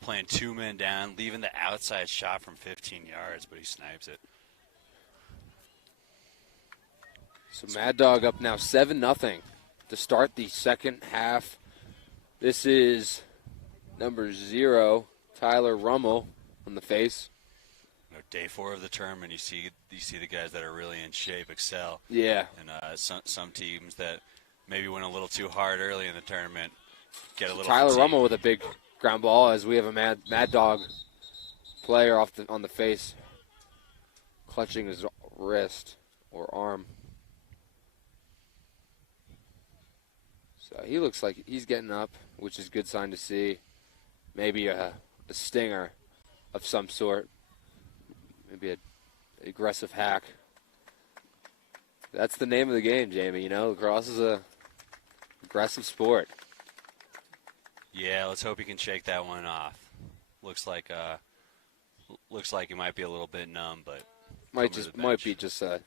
Playing two men down, leaving the outside shot from 15 yards, but he snipes it. So Mad Dog up now 7-0 to start the second half. This is number 0, Tyler Rummel on the face. Day 4 of the tournament, you see the guys that are really in shape excel. Yeah. And some teams that maybe went a little too hard early in the tournament get a little Tyler fatigued. Rummel with a big ground ball as we have a Mad Dog player on the face, clutching his wrist or arm. So he looks like he's getting up, which is a good sign to see. Maybe a stinger of some sort. Maybe an aggressive hack. That's the name of the game, Jamie. Lacrosse is a aggressive sport. Yeah, let's hope he can shake that one off. Looks like he might be a little bit numb, but Might be just a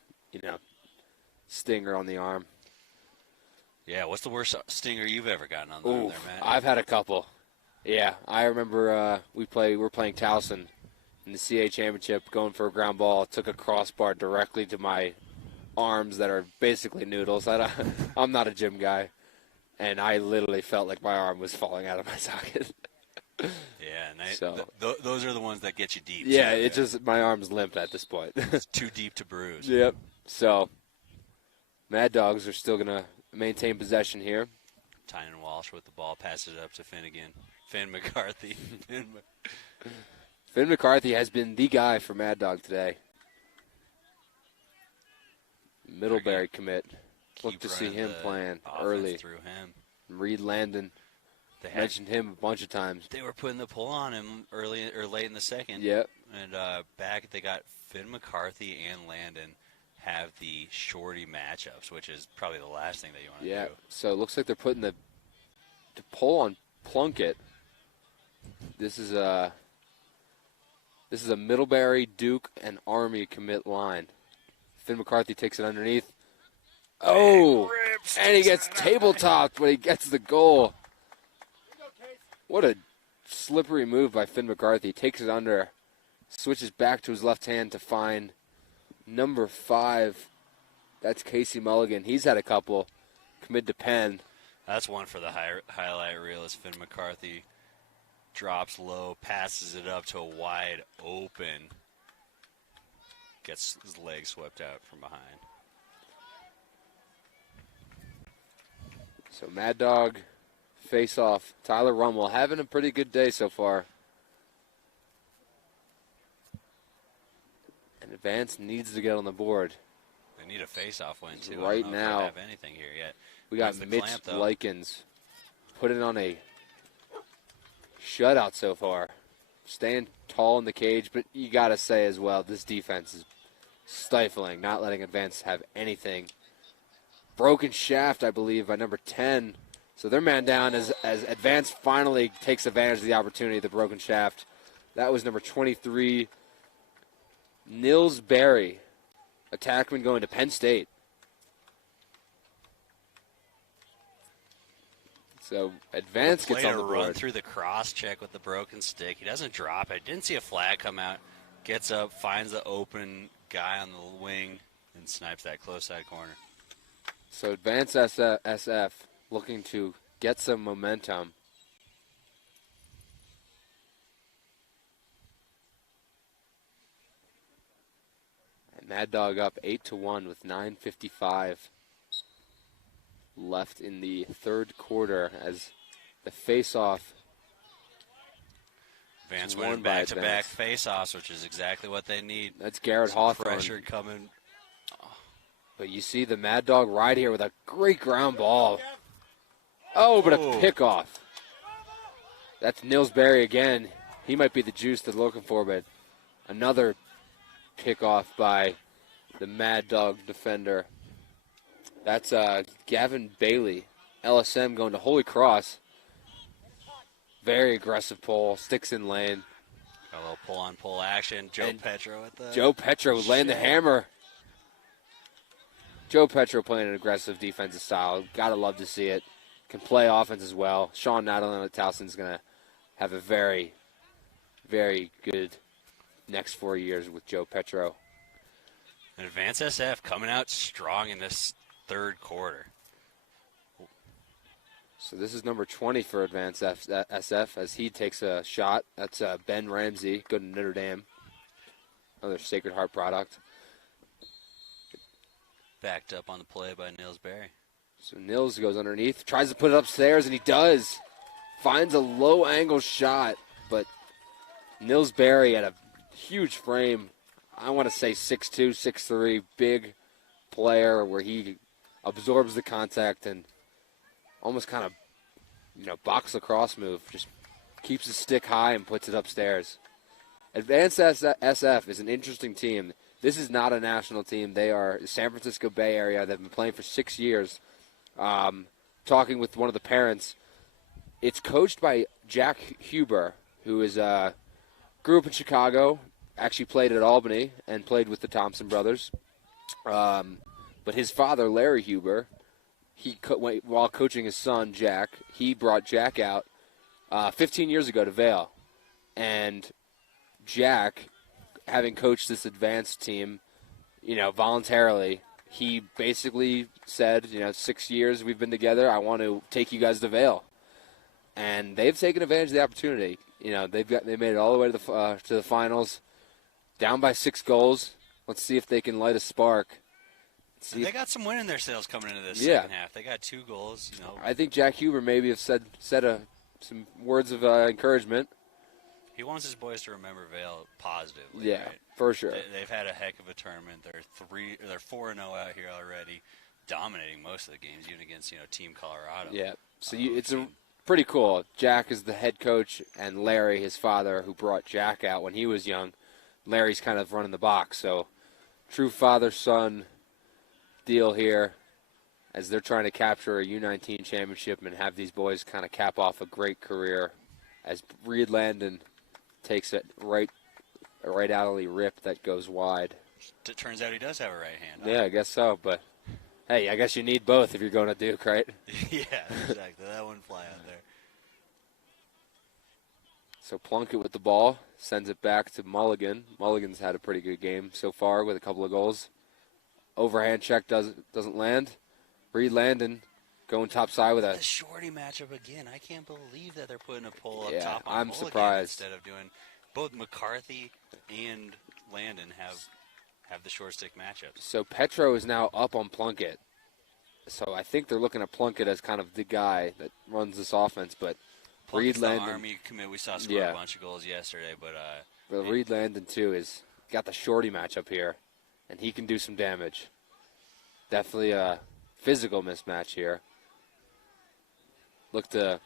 stinger on the arm. Yeah, what's the worst stinger you've ever gotten on the arm Ooh, there, Matt? I've had a couple. Yeah, I remember we were playing Towson in the CA championship, going for a ground ball. Took a crossbar directly to my arms that are basically noodles. I'm not a gym guy, and I literally felt like my arm was falling out of my socket. Yeah, and So- those are the ones that get you deep. Yeah, too. it just my arm's limp at this point. It's too deep to bruise. Yep. So, Mad Dogs are still gonna maintain possession here. Tynan Walsh with the ball, passes it up to Finnegan. Finn McCarthy. Finn McCarthy has been the guy for Mad Dog today. Middlebury commit. Look Keep to see running him the playing offense early. through him. Reed Landon, They had mentioned him a bunch of times. They were putting the pull on him early or late in the second. Yep. And back, they got Finn McCarthy and Landon have the shorty matchups, which is probably the last thing that you want to Yeah. do. So it looks like they're putting the pull on Plunkett. This is a Middlebury, Duke, and Army commit line. Finn McCarthy takes it underneath. Oh, and he gets tabletopped when he gets the goal. What a slippery move by Finn McCarthy. Takes it under, switches back to his left hand to find number 5. That's Casey Mulligan. He's had a couple. Commit to Penn. That's one for the highlight reel as Finn McCarthy drops low, passes it up to a wide open. Gets his leg swept out from behind. So Mad Dog face off. Tyler Rummel having a pretty good day so far. And Advance needs to get on the board. They need a face-off win, too. Right I don't know if now. they have anything here yet. We got Where's the Mitch clamp, though? Likens putting on a shutout so far. Staying tall in the cage, but you got to say as well, this defense is stifling, not letting Advance have anything. Broken shaft, I believe, by number 10. So they're man down as Advance finally takes advantage of the opportunity of the broken shaft. That was number 23, Nils Berry, attackman going to Penn State. So Advance gets Played on a the run board. through the cross check with the broken stick. He doesn't drop it. Didn't see a flag come out. Gets up, finds the open guy on the wing, and snipes that close side corner. So Advance SF looking to get some momentum. And Mad Dog up 8-1 with 9:55 left in the third quarter as the face-off. Vance Won winning by back-to-back Advance. face-offs, which is exactly what they need. That's Garrett Some Hawthorne. pressure coming. But you see the Mad Dog right here with a great ground ball. Oh, but a Oh. pickoff. Nils Nilsbury again. He might be the juice they're looking for, but another pickoff by the Mad Dog defender. That's Gavin Bailey, LSM going to Holy Cross. Very aggressive pull, sticks in lane. Got a little pull-on-pull action. Joe And Petro at the... Joe Petro laying the hammer. Joe Petro playing an aggressive defensive style. Gotta love to see it. Can play offense as well. Sean Nadalin at Towson's going to have a very, very good next 4 years with Joe Petro. And Advance SF coming out strong in this third quarter. So this is number 20 for Advance SF as he takes a shot. That's Ben Ramsey, good to Notre Dame. Another Sacred Heart product. Backed up on the play by Nils Berry. So Nils goes underneath, tries to put it upstairs, and he does. Finds a low-angle shot, but Nils Berry at a huge frame. I want to say 6'2", 6'3", big player where he absorbs the contact and almost kind of, box lacrosse move. Just keeps his stick high and puts it upstairs. Advanced SF is an interesting team. This is not a national team. They are the San Francisco Bay Area. They've been playing for 6 years. Talking with one of the parents, it's coached by Jack Huber, who is grew up in Chicago, actually played at Albany and played with the Thompson brothers. But his father, Larry Huber, while coaching his son, Jack, he brought Jack out 15 years ago to Vail. And Jack, having coached this advanced team, voluntarily, he basically said, 6 years we've been together, I want to take you guys to Vail. And they've taken advantage of the opportunity. They made it all the way to the finals, down by 6 goals. Let's see if they can light a spark. They got some win in their sails coming into this second half. They got 2 goals. I think Jack Huber maybe have said some words of encouragement. He wants his boys to remember Vail positively. Yeah, right? for sure. They've had a heck of a tournament. They're 4-0 out here already, dominating most of the games, even against Team Colorado. Yeah, so it's pretty cool. Jack is the head coach, and Larry, his father, who brought Jack out when he was young. Larry's kind of running the box, so true father-son deal here as they're trying to capture a U19 championship and have these boys kind of cap off a great career as Reed Landon takes it right alley rip that goes wide. It turns out he does have a right hand. Yeah, I guess so, but hey, I guess you need both if you're going to Duke, right? Yeah, exactly. That wouldn't fly out there. So Plunkett with the ball, sends it back to Mulligan. Mulligan's had a pretty good game so far with a couple of goals. Overhand check doesn't land. Reed Landon going topside with The shorty matchup again. I can't believe that they're putting a pole up top on I'm Mulligan surprised. instead of doing both McCarthy and Landon have the short stick matchups. So Petro is now up on Plunkett. So I think they're looking at Plunkett as kind of the guy that runs this offense, but Reed Plunkett's the Landon, Army commit. We saw score a bunch of goals yesterday, but Reed Landon too is got the shorty matchup here, and he can do some damage. Definitely a physical mismatch here. Look to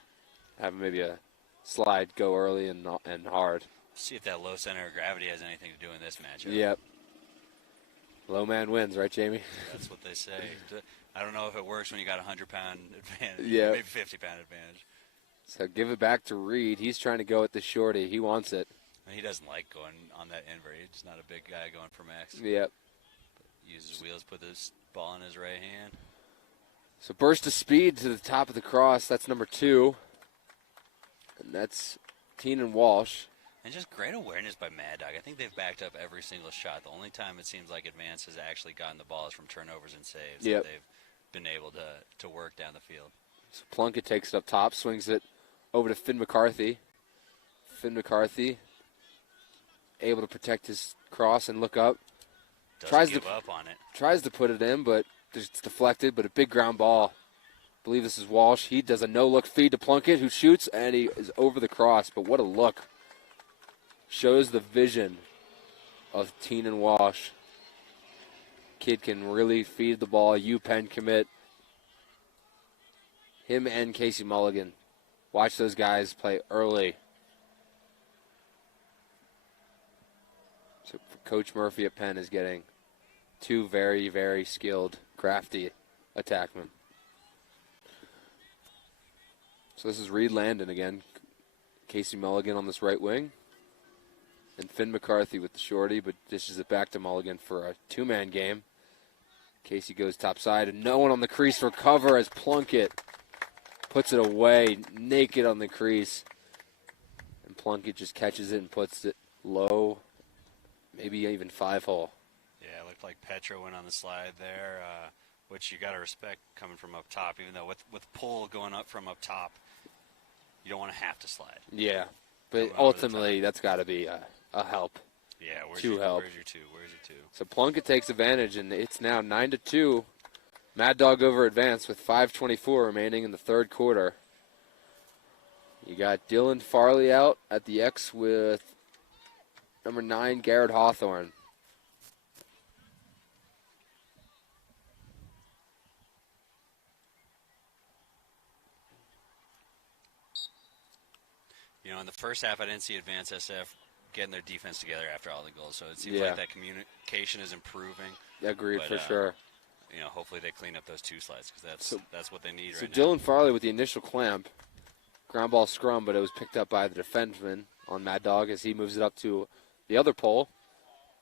have maybe a slide go early and hard. See if that low center of gravity has anything to do in this matchup. Yep. Low man wins, right, Jamie? That's what they say. I don't know if it works when you got a 100-pound advantage. Yeah. Maybe 50-pound advantage. So give it back to Reed. He's trying to go at the shorty. He wants it. He doesn't like going on that invert. He's not a big guy going for max. Yep. Uses wheels, put this ball in his right hand. So burst of speed to the top of the cross. That's number 2. And that's Teenan Walsh. And just great awareness by Mad Dog. I think they've backed up every single shot. The only time it seems like Advance has actually gotten the ball is from turnovers and saves. Yep. That they've been able to work down the field. So Plunkett takes it up top, swings it over to Finn McCarthy. Finn McCarthy able to protect his cross and look up. Doesn't give up on it. Tries to put it in, but it's deflected, but a big ground ball. I believe this is Walsh. He does a no-look feed to Plunkett, who shoots, and he is over the cross. But what a look. Shows the vision of Teenan Walsh. Kid can really feed the ball. UPenn commit. Him and Casey Mulligan. Watch those guys play early. So Coach Murphy at Penn is getting 2 very, very skilled, crafty attackmen. So this is Reed Landon again. Casey Mulligan on this right wing. And Finn McCarthy with the shorty, but dishes it back to Mulligan for a 2-man game. Casey goes topside, and no one on the crease for cover as Plunkett puts it away, naked on the crease. And Plunkett just catches it and puts it low, maybe even 5-hole. Yeah, it looked like Petro went on the slide there, which you got to respect coming from up top, even though with pull going up from up top, you don't want to have to slide. Yeah, but ultimately that's got to be a help. Yeah, where's help. your two? Where's your two? So Plunkett takes advantage, and it's now 9-2. Mad Dog over Advance with 5:24 remaining in the third quarter. You got Dylan Farley out at the X with number 9, Garrett Hawthorne. In the first half, I didn't see Advance SF getting their defense together after all the goals, so it seems like that communication is improving. Agreed, but, for sure. Hopefully they clean up those 2 slides because that's what they need right now. So Dylan Farley with the initial clamp, ground ball scrum, but it was picked up by the defenseman on Mad Dog as he moves it up to the other pole.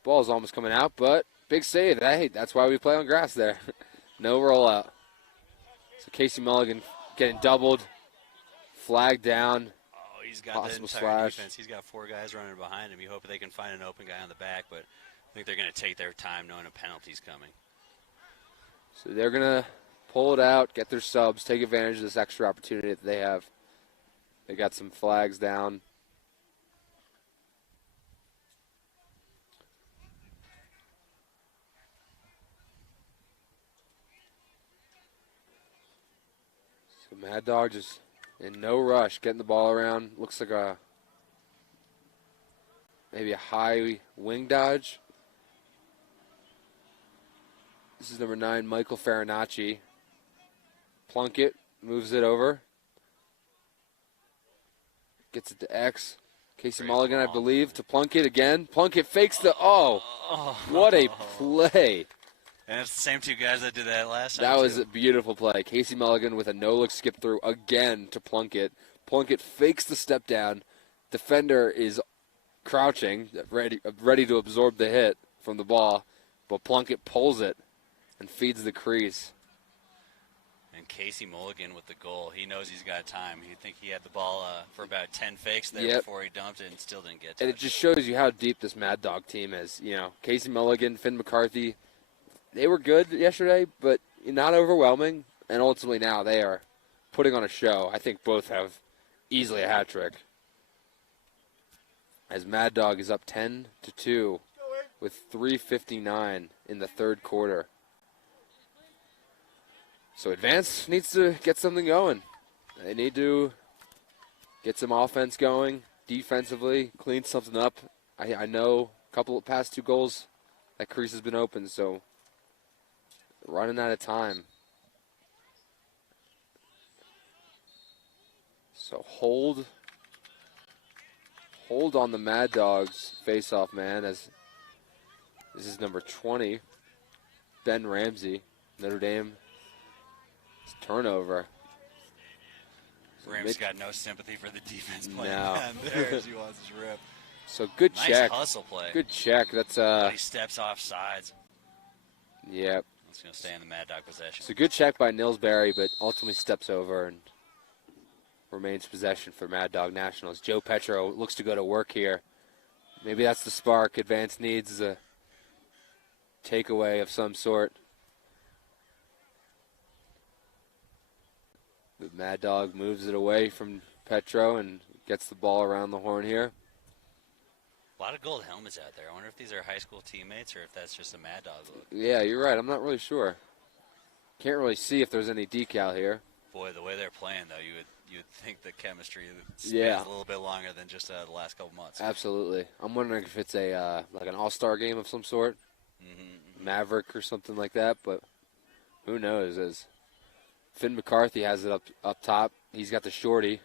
Ball is almost coming out, but big save. Hey, that's why we play on grass there. No rollout. So Casey Mulligan getting doubled, flag down. Oh, he's got the Possible entire slash. defense. He's got 4 guys running behind him. You hope they can find an open guy on the back, but I think they're going to take their time knowing a penalty's coming. So they're going to pull it out, get their subs, take advantage of this extra opportunity that they have. They got some flags down. So Mad Dog just in no rush, getting the ball around. Looks like maybe a high wing dodge. This is number 9, Michael Farinacci. Plunkett moves it over. Gets it to X. Casey Mulligan, I believe, to Plunkett again. Plunkett fakes the, what a play. And it's the same 2 guys that did that last time. That was a beautiful play. Casey Mulligan with a no-look skip through again to Plunkett. Plunkett fakes the step down. Defender is crouching, ready to absorb the hit from the ball, but Plunkett pulls it and feeds the crease. And Casey Mulligan with the goal. He knows he's got time. You'd think he had the ball for about 10 fakes there before he dumped it and still didn't get to it. And it just shows you how deep this Mad Dog team is. You know, Casey Mulligan, Finn McCarthy, they were good yesterday, but not overwhelming. And ultimately now they are putting on a show. I think both have easily a hat trick. As Mad Dog is up 10-2 with 3:59 in the third quarter. So Advance needs to get something going. They need to get some offense going, defensively, clean something up. I know a couple of past 2 goals, that crease has been open, so running out of time. So hold on the Mad Dogs face-off man, as this is number 20, Ben Ramsey, Notre Dame. Turnover. Ramsey's got no sympathy for the defense playing No. down there as he wants his rip. So good Nice check. hustle play. Good check. That's He steps off sides. Yep. It's going to stay in the Mad Dog possession. It's a good check by Nilsbury, but ultimately steps over and remains possession for Mad Dog Nationals. Joe Petro looks to go to work here. Maybe that's the spark Advance needs, is a takeaway of some sort. But Mad Dog moves it away from Petro and gets the ball around the horn here. A lot of gold helmets out there. I wonder if these are high school teammates or if that's just a Mad Dog look. Yeah, you're right. I'm not really sure. Can't really see if there's any decal here. Boy, the way they're playing, though, you would think the chemistry spans Yeah. a little bit longer than just the last couple months. Absolutely. I'm wondering if it's a like an all-star game of some sort, Maverick or something like that. But who knows? As Finn McCarthy has it up top, he's got the shorty.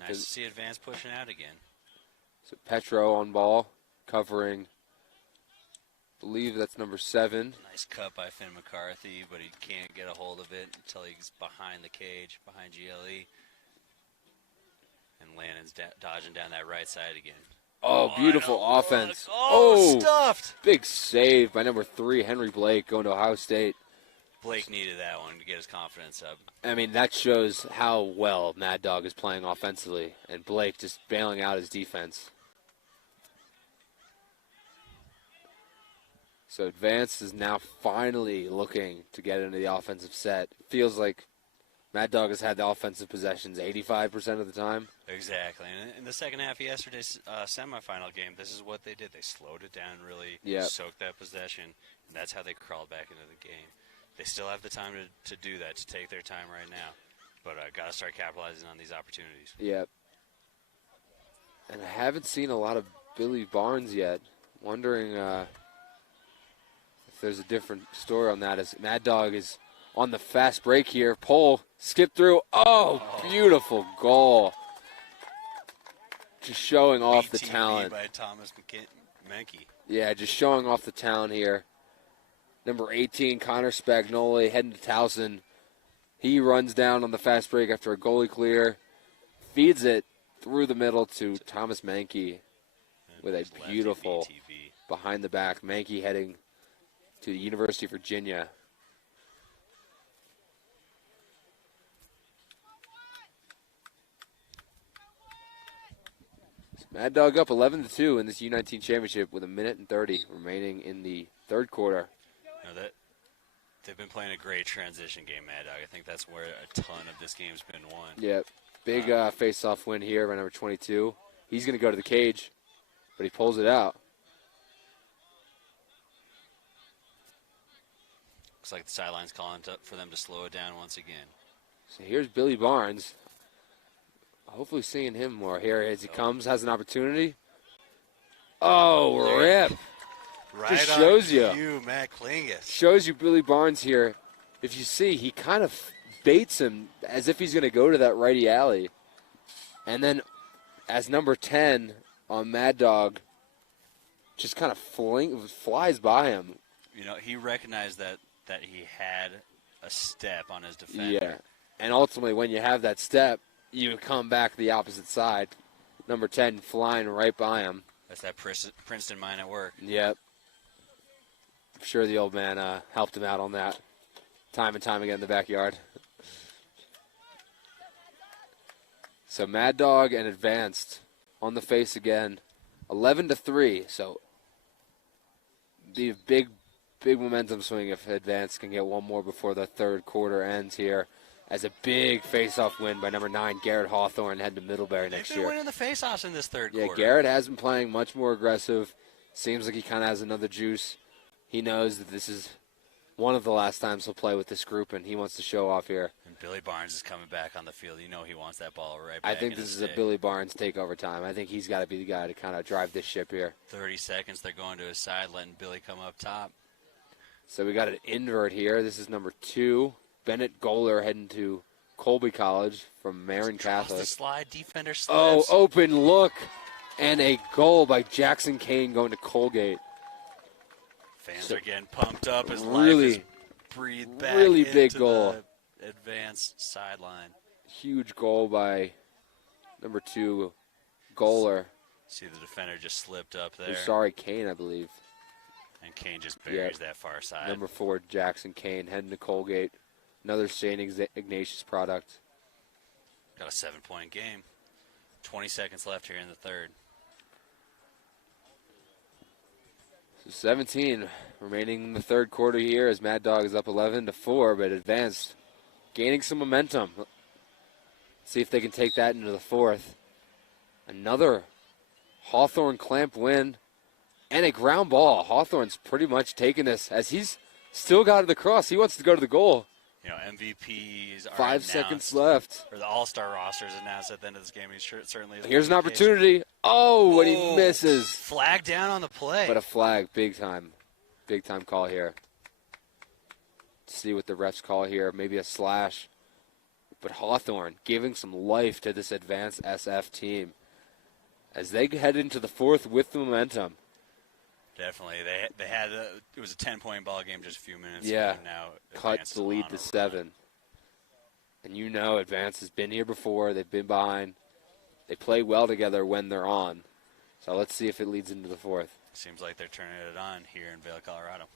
Nice to see Advance pushing out again. So Petro on ball, covering. I believe that's number 7. Nice cut by Finn McCarthy, but he can't get a hold of it until he's behind the cage, behind GLE. And Lannon's dodging down that right side again. Oh, beautiful offense. Stuffed! Big save by number 3, Henry Blake, going to Ohio State. Blake needed that one to get his confidence up. I mean, that shows how well Mad Dog is playing offensively, and Blake just bailing out his defense. So Advance is now finally looking to get into the offensive set. Feels like Mad Dog has had the offensive possessions 85% of the time. Exactly. And in the second half of yesterday's semifinal game, this is what they did. They slowed it down, really soaked that possession, and that's how they crawled back into the game. They still have the time to do that, to take their time right now. But got to start capitalizing on these opportunities. Yep. And I haven't seen a lot of Billy Barnes yet. Wondering if there's a different story on that. As Mad Dog is on the fast break here. Pull, skip through. Oh, beautiful goal. Just showing off the BTB talent. by Thomas Menke. Yeah, just showing off the talent here. Number 18, Connor Spagnoli, heading to Towson. He runs down on the fast break after a goalie clear. Feeds it through the middle to Thomas Menke with a beautiful behind the back. Menke heading to the University of Virginia. Mad Dog up 11-2 in this U19 championship with 1:30 remaining in the third quarter. They've been playing a great transition game, Mad Dog. I think that's where a ton of this game's been won. Yeah, big face-off win here by number 22. He's going to go to the cage, but he pulls it out. Looks like the sideline's calling for them to slow it down once again. So here's Billy Barnes. Hopefully seeing him more here as he comes, has an opportunity. Oh, rip. Right Just shows on you. Matt Klingus. Shows you Billy Barnes here. If you see, he kind of baits him as if he's going to go to that righty alley. And then as number 10 on Mad Dog just kind of flies by him. You know, he recognized that he had a step on his defender. Yeah. And ultimately, when you have that step, you come back the opposite side. Number 10 flying right by him. That's that Princeton mind at work. Yep. I'm sure the old man helped him out on that time and time again in the backyard. So Mad Dog and Advanced on the face again. 11-3. So the big momentum swing if Advanced can get one more before the third quarter ends here. As a big face-off win by number 9, Garrett Hawthorne, head to Middlebury next year. They've been winning the face-offs in this third quarter. Yeah, Garrett has been playing much more aggressive. Seems like he kind of has another juice. He knows that this is one of the last times he'll play with this group, and he wants to show off here. And Billy Barnes is coming back on the field. You know he wants that ball right back. I think this is a Billy Barnes takeover time. I think he's got to be the guy to kind of drive this ship here. 30 seconds, they're going to his side, letting Billy come up top. So we got an invert here. This is number 2, Bennett Goler heading to Colby College from Marin Catholic. The slide, defender slips. Oh, open look, and a goal by Jackson Kane going to Colgate. Fans are getting pumped up as really, life is breathed back really into big goal. The advanced sideline. Huge goal by number 2, Goler. See the defender just slipped up there. Sorry, Kane, I believe. And Kane just buries that far side. Number 4, Jackson Kane heading to Colgate. Another St. Ignatius product. Got a 7-point game. 20 seconds left here in the third. So 17 remaining in the third quarter here as Mad Dog is up 11-4, but Advanced gaining some momentum. See if they can take that into the fourth. Another Hawthorne clamp win and a ground ball. Hawthorne's pretty much taking this as he's still got the cross. He wants to go to the goal. You know, MVPs are 5 seconds left. Or the All-Star roster is announced at the end of this game. He certainly is. Here's an opportunity. Oh, and he misses. Flag down on the play. But a flag, big time call here. See what the refs call here. Maybe a slash. But Hawthorne giving some life to this Advanced SF team as they head into the fourth with the momentum. Definitely. They had it was a 10-point ball game just a few minutes ago. Now Cut the lead to 7. And you know Advance has been here before. They've been behind. They play well together when they're on. So let's see if it leads into the fourth. Seems like they're turning it on here in Vail, Colorado.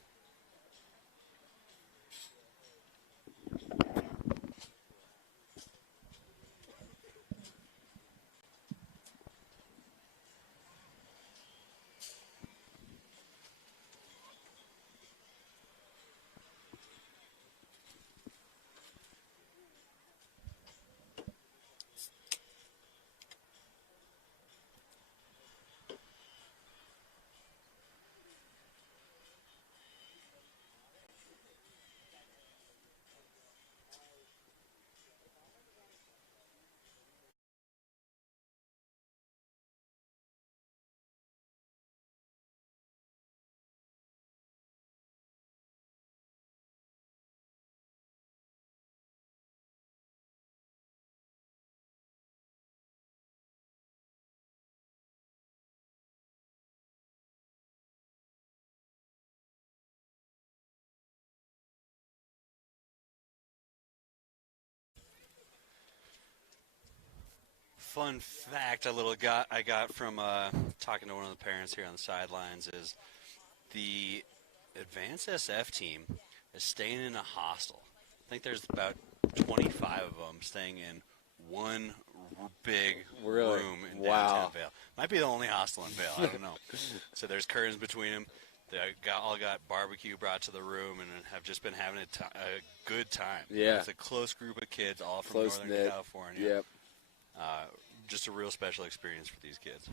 Fun fact I got from talking to one of the parents here on the sidelines is the Advanced SF team is staying in a hostel. I think there's about 25 of them staying in one big room in downtown Vail. Might be the only hostel in Vail. I don't know. So there's curtains between them. They all got barbecue brought to the room and have just been having a good time. Yeah. It's a close group of kids, all from Close-knit. Northern California. Yep. Just a real special experience for these kids.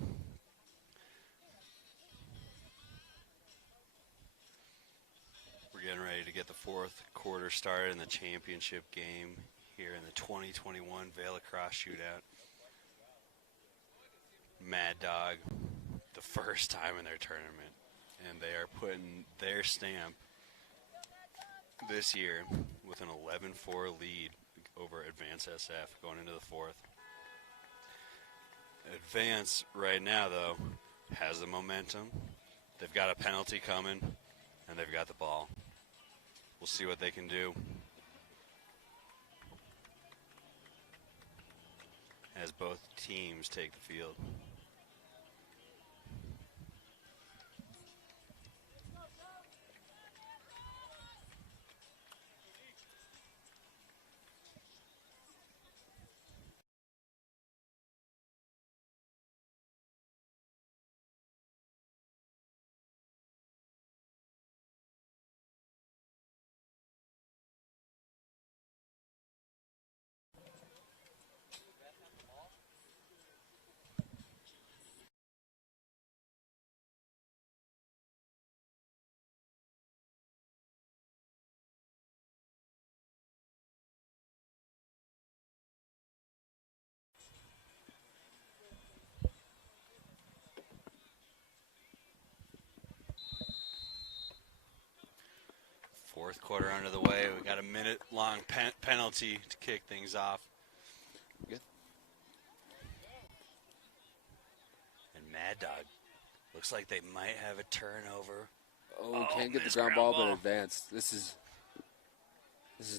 We're getting ready to get the fourth quarter started in the championship game here in the 2021 Vail Lacrosse Shootout. Mad Dog, the first time in their tournament, and they are putting their stamp this year with an 11-4 lead over Advance SF going into the fourth. Advance right now, though, has the momentum. They've got a penalty coming, and they've got the ball. We'll see what they can do as both teams take the field. Fourth quarter under the way. We got a minute-long penalty to kick things off. Good. And Mad Dog looks like they might have a turnover. Oh, can't get the missed ground ball, but advance. This is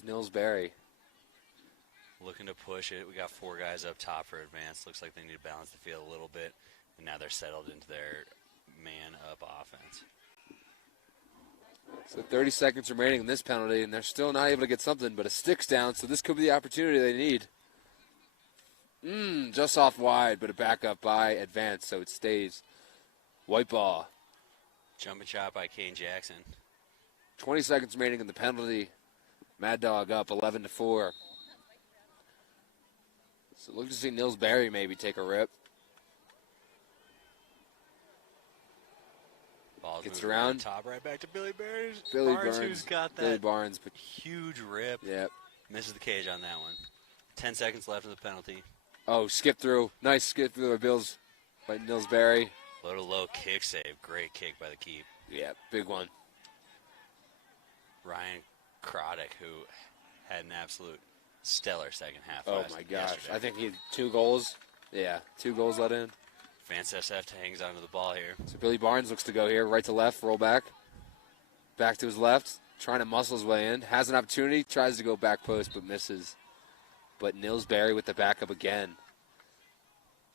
Nils Berry. Looking to push it. We got four guys up top for advance. Looks like they need to balance the field a little bit. And now they're settled into their man-up offense. So 30 seconds remaining in this penalty, and they're still not able to get something, but a stick's down, so this could be the opportunity they need. Just off wide, but a backup by advance, so it stays. White ball. Jumping shot by Kane Jackson. 20 seconds remaining in the penalty. Mad Dog up 11-4. So look to see Nils Berry maybe take a rip. Ball's Gets moving around. Top right back to Billy Barnes. Billy Barnes, Barnes. who's got that Billy Barnes, but huge rip. yeah. Misses the cage on that one. 10 seconds left of the penalty. Oh, skip through. Nice skip through the Bills by Nils Berry. Low kick save. Great kick by the keep. Yeah, big one. Ryan Krodek, who had an absolute stellar second half. Oh my gosh. yesterday. I think he had 2 goals. Yeah, 2 goals let in. Vance SF hangs onto the ball here. So Billy Barnes looks to go here, right to left, roll back. Back to his left, trying to muscle his way in. Has an opportunity, tries to go back post, but misses. But Nils Berry with the backup again.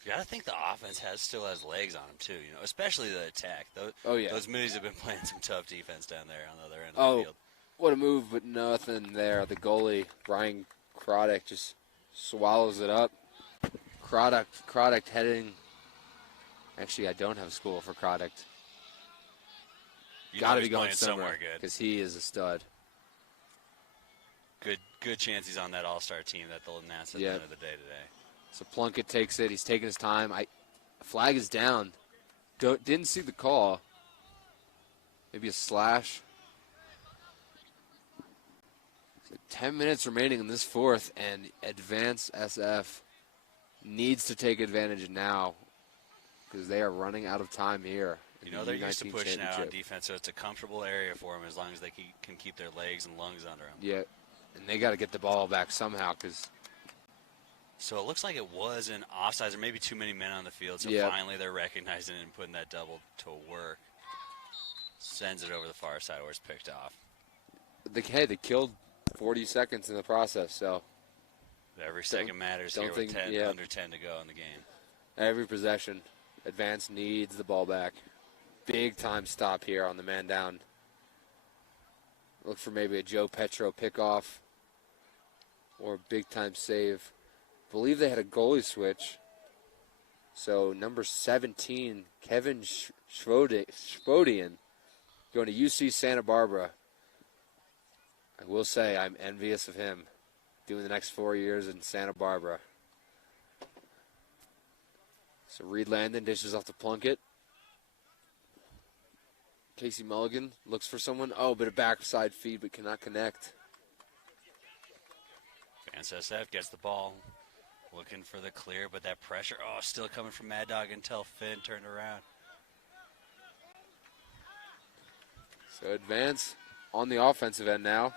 You got to think the offense still has legs on them, too, especially the attack. Those minis have been playing some tough defense down there on the other end of the field. What a move, but nothing there. The goalie, Brian Krodek, just swallows it up. Krodek heading. Actually, I don't have school for Krodek. Got to be going somewhere good. because he is a stud. Good chance he's on that all-star team that they'll announce at the end of the day today. So Plunkett takes it. He's taking his time. Flag is down. Didn't see the call. Maybe a slash. So 10 minutes remaining in this fourth, and Advance SF needs to take advantage now because they are running out of time here. They're used to pushing out on defense, so it's a comfortable area for them as long as they can keep their legs and lungs under them. Yeah, and they got to get the ball back somehow because. So it looks like it was an offsides or maybe too many men on the field, so finally they're recognizing it and putting that double to work. Sends it over the far side where it's picked off. They killed 40 seconds in the process, so. Every second matters here with under 10 to go in the game. Every possession. Advance needs the ball back. Big time stop here on the man down. Look for maybe a Joe Petro pickoff or a big time save. Believe they had a goalie switch. So number 17, Kevin Schwodian, going to UC Santa Barbara. I will say I'm envious of him doing the next 4 years in Santa Barbara. So Reed Landon dishes off to Plunkett. Casey Mulligan looks for someone. Oh, bit of backside feed, but cannot connect. Vance SF gets the ball, looking for the clear, but that pressure, still coming from Mad Dog until Finn turned around. So Advance on the offensive end now.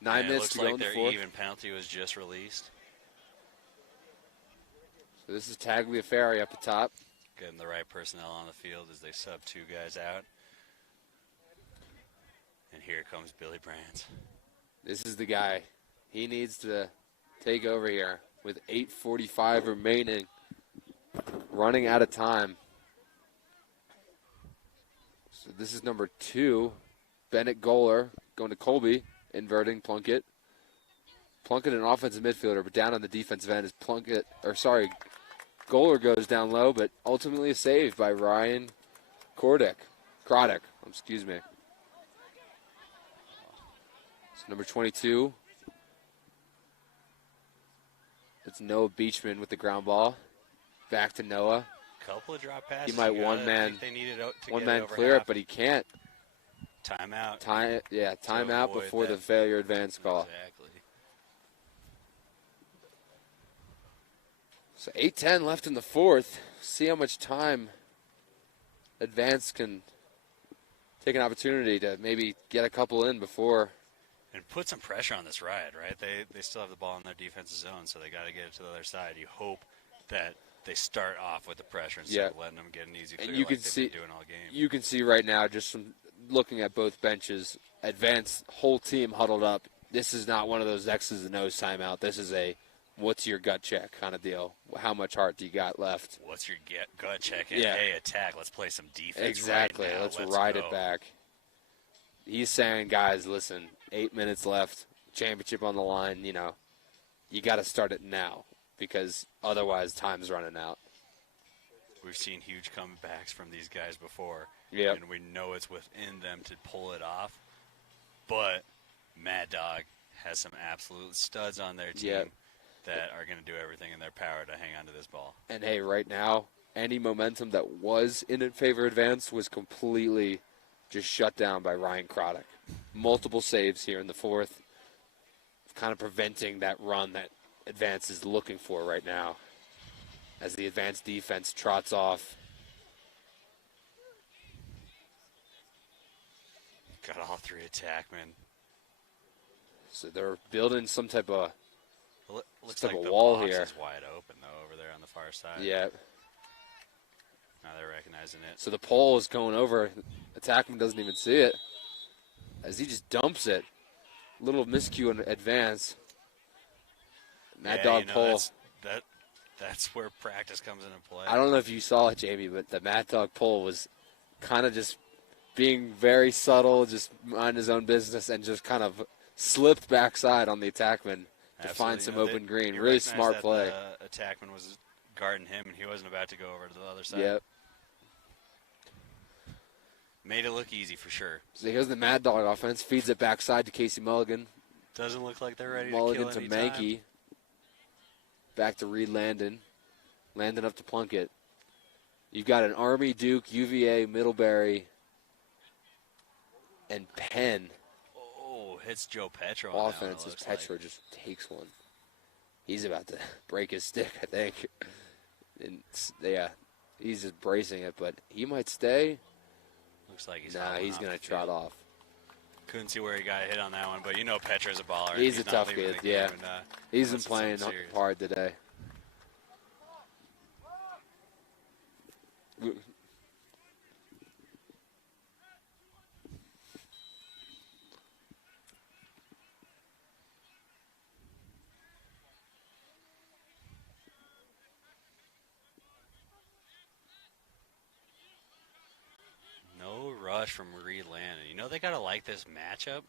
9 minutes to go in the fourth. Looks like their even penalty was just released. So this is Tagliaferri up the top. Getting the right personnel on the field as they sub 2 guys out. And here comes Billy Brands. This is the guy. He needs to take over here with 8:45 remaining. Running out of time. So this is number 2. Bennett Goler going to Colby, inverting Plunkett. Plunkett, an offensive midfielder, but down on the defensive end is Goler goes down low, but ultimately a save by Ryan Croddick. Excuse me. So number 22. It's Noah Beachman with the ground ball. Back to Noah. Couple of drop passes. He might one-man clear it, but he can't. Timeout. Timeout before the failure advance call. Exactly. So 8:10 left in the fourth. See how much time Advance can take an opportunity to maybe get a couple in before. And put some pressure on this Riot, right? They still have the ball in their defensive zone, so they got to get it to the other side. You hope that they start off with the pressure instead of letting them get an easy clear and you like can see, been doing all game. You can see right now, just from looking at both benches, Advance whole team huddled up. This is not one of those X's and O's timeout. This is a what's your gut check kind of deal. How much heart do you got left? What's your gut check? And hey, attack. Let's play some defense. Exactly. Right now. Let's ride it back. He's saying, guys, listen, 8 minutes left, championship on the line. You got to start it now because otherwise time's running out. We've seen huge comebacks from these guys before, and we know it's within them to pull it off. But Mad Dog has some absolute studs on their team that are going to do everything in their power to hang on to this ball. And, hey, right now, any momentum that was in favor Advance was completely just shut down by Ryan Croddick. Multiple saves here in the fourth, kind of preventing that run that Advance is looking for right now as the Advance defense trots off. Got all 3 attackmen. So they're building some type of looks like the wall box here. Is wide open though over there on the far side. Yeah. Now they're recognizing it. So the pole is going over. Attackman doesn't even see it as he just dumps it. Little miscue in Advance. Mad Dog pole. That's where practice comes into play. I don't know if you saw it, Jamie, but the Mad Dog pole was kind of just being very subtle, just mind his own business, and just kind of slipped backside on the attackman to find some open green. Really smart play. The attackman was guarding him, and he wasn't about to go over to the other side. Yep. Made it look easy for sure. So here's the Mad Dog offense. Feeds it backside to Casey Mulligan. Doesn't look like they're ready Mulligan to kill to any Mankey. time. Back to Reed Landon. Landon up to Plunkett. You've got an Army, Duke, UVA, Middlebury, and Penn. Oh, hits Joe Petro. Offense as Petro just takes one. He's about to break his stick, I think. And he's just bracing it, but he might stay. Looks like he's he's going to trot off. Couldn't see where he got hit on that one, but Petro's a baller. He's a tough kid, yeah. He's been playing hard today. No rush from Reed Landon. They got to like this matchup,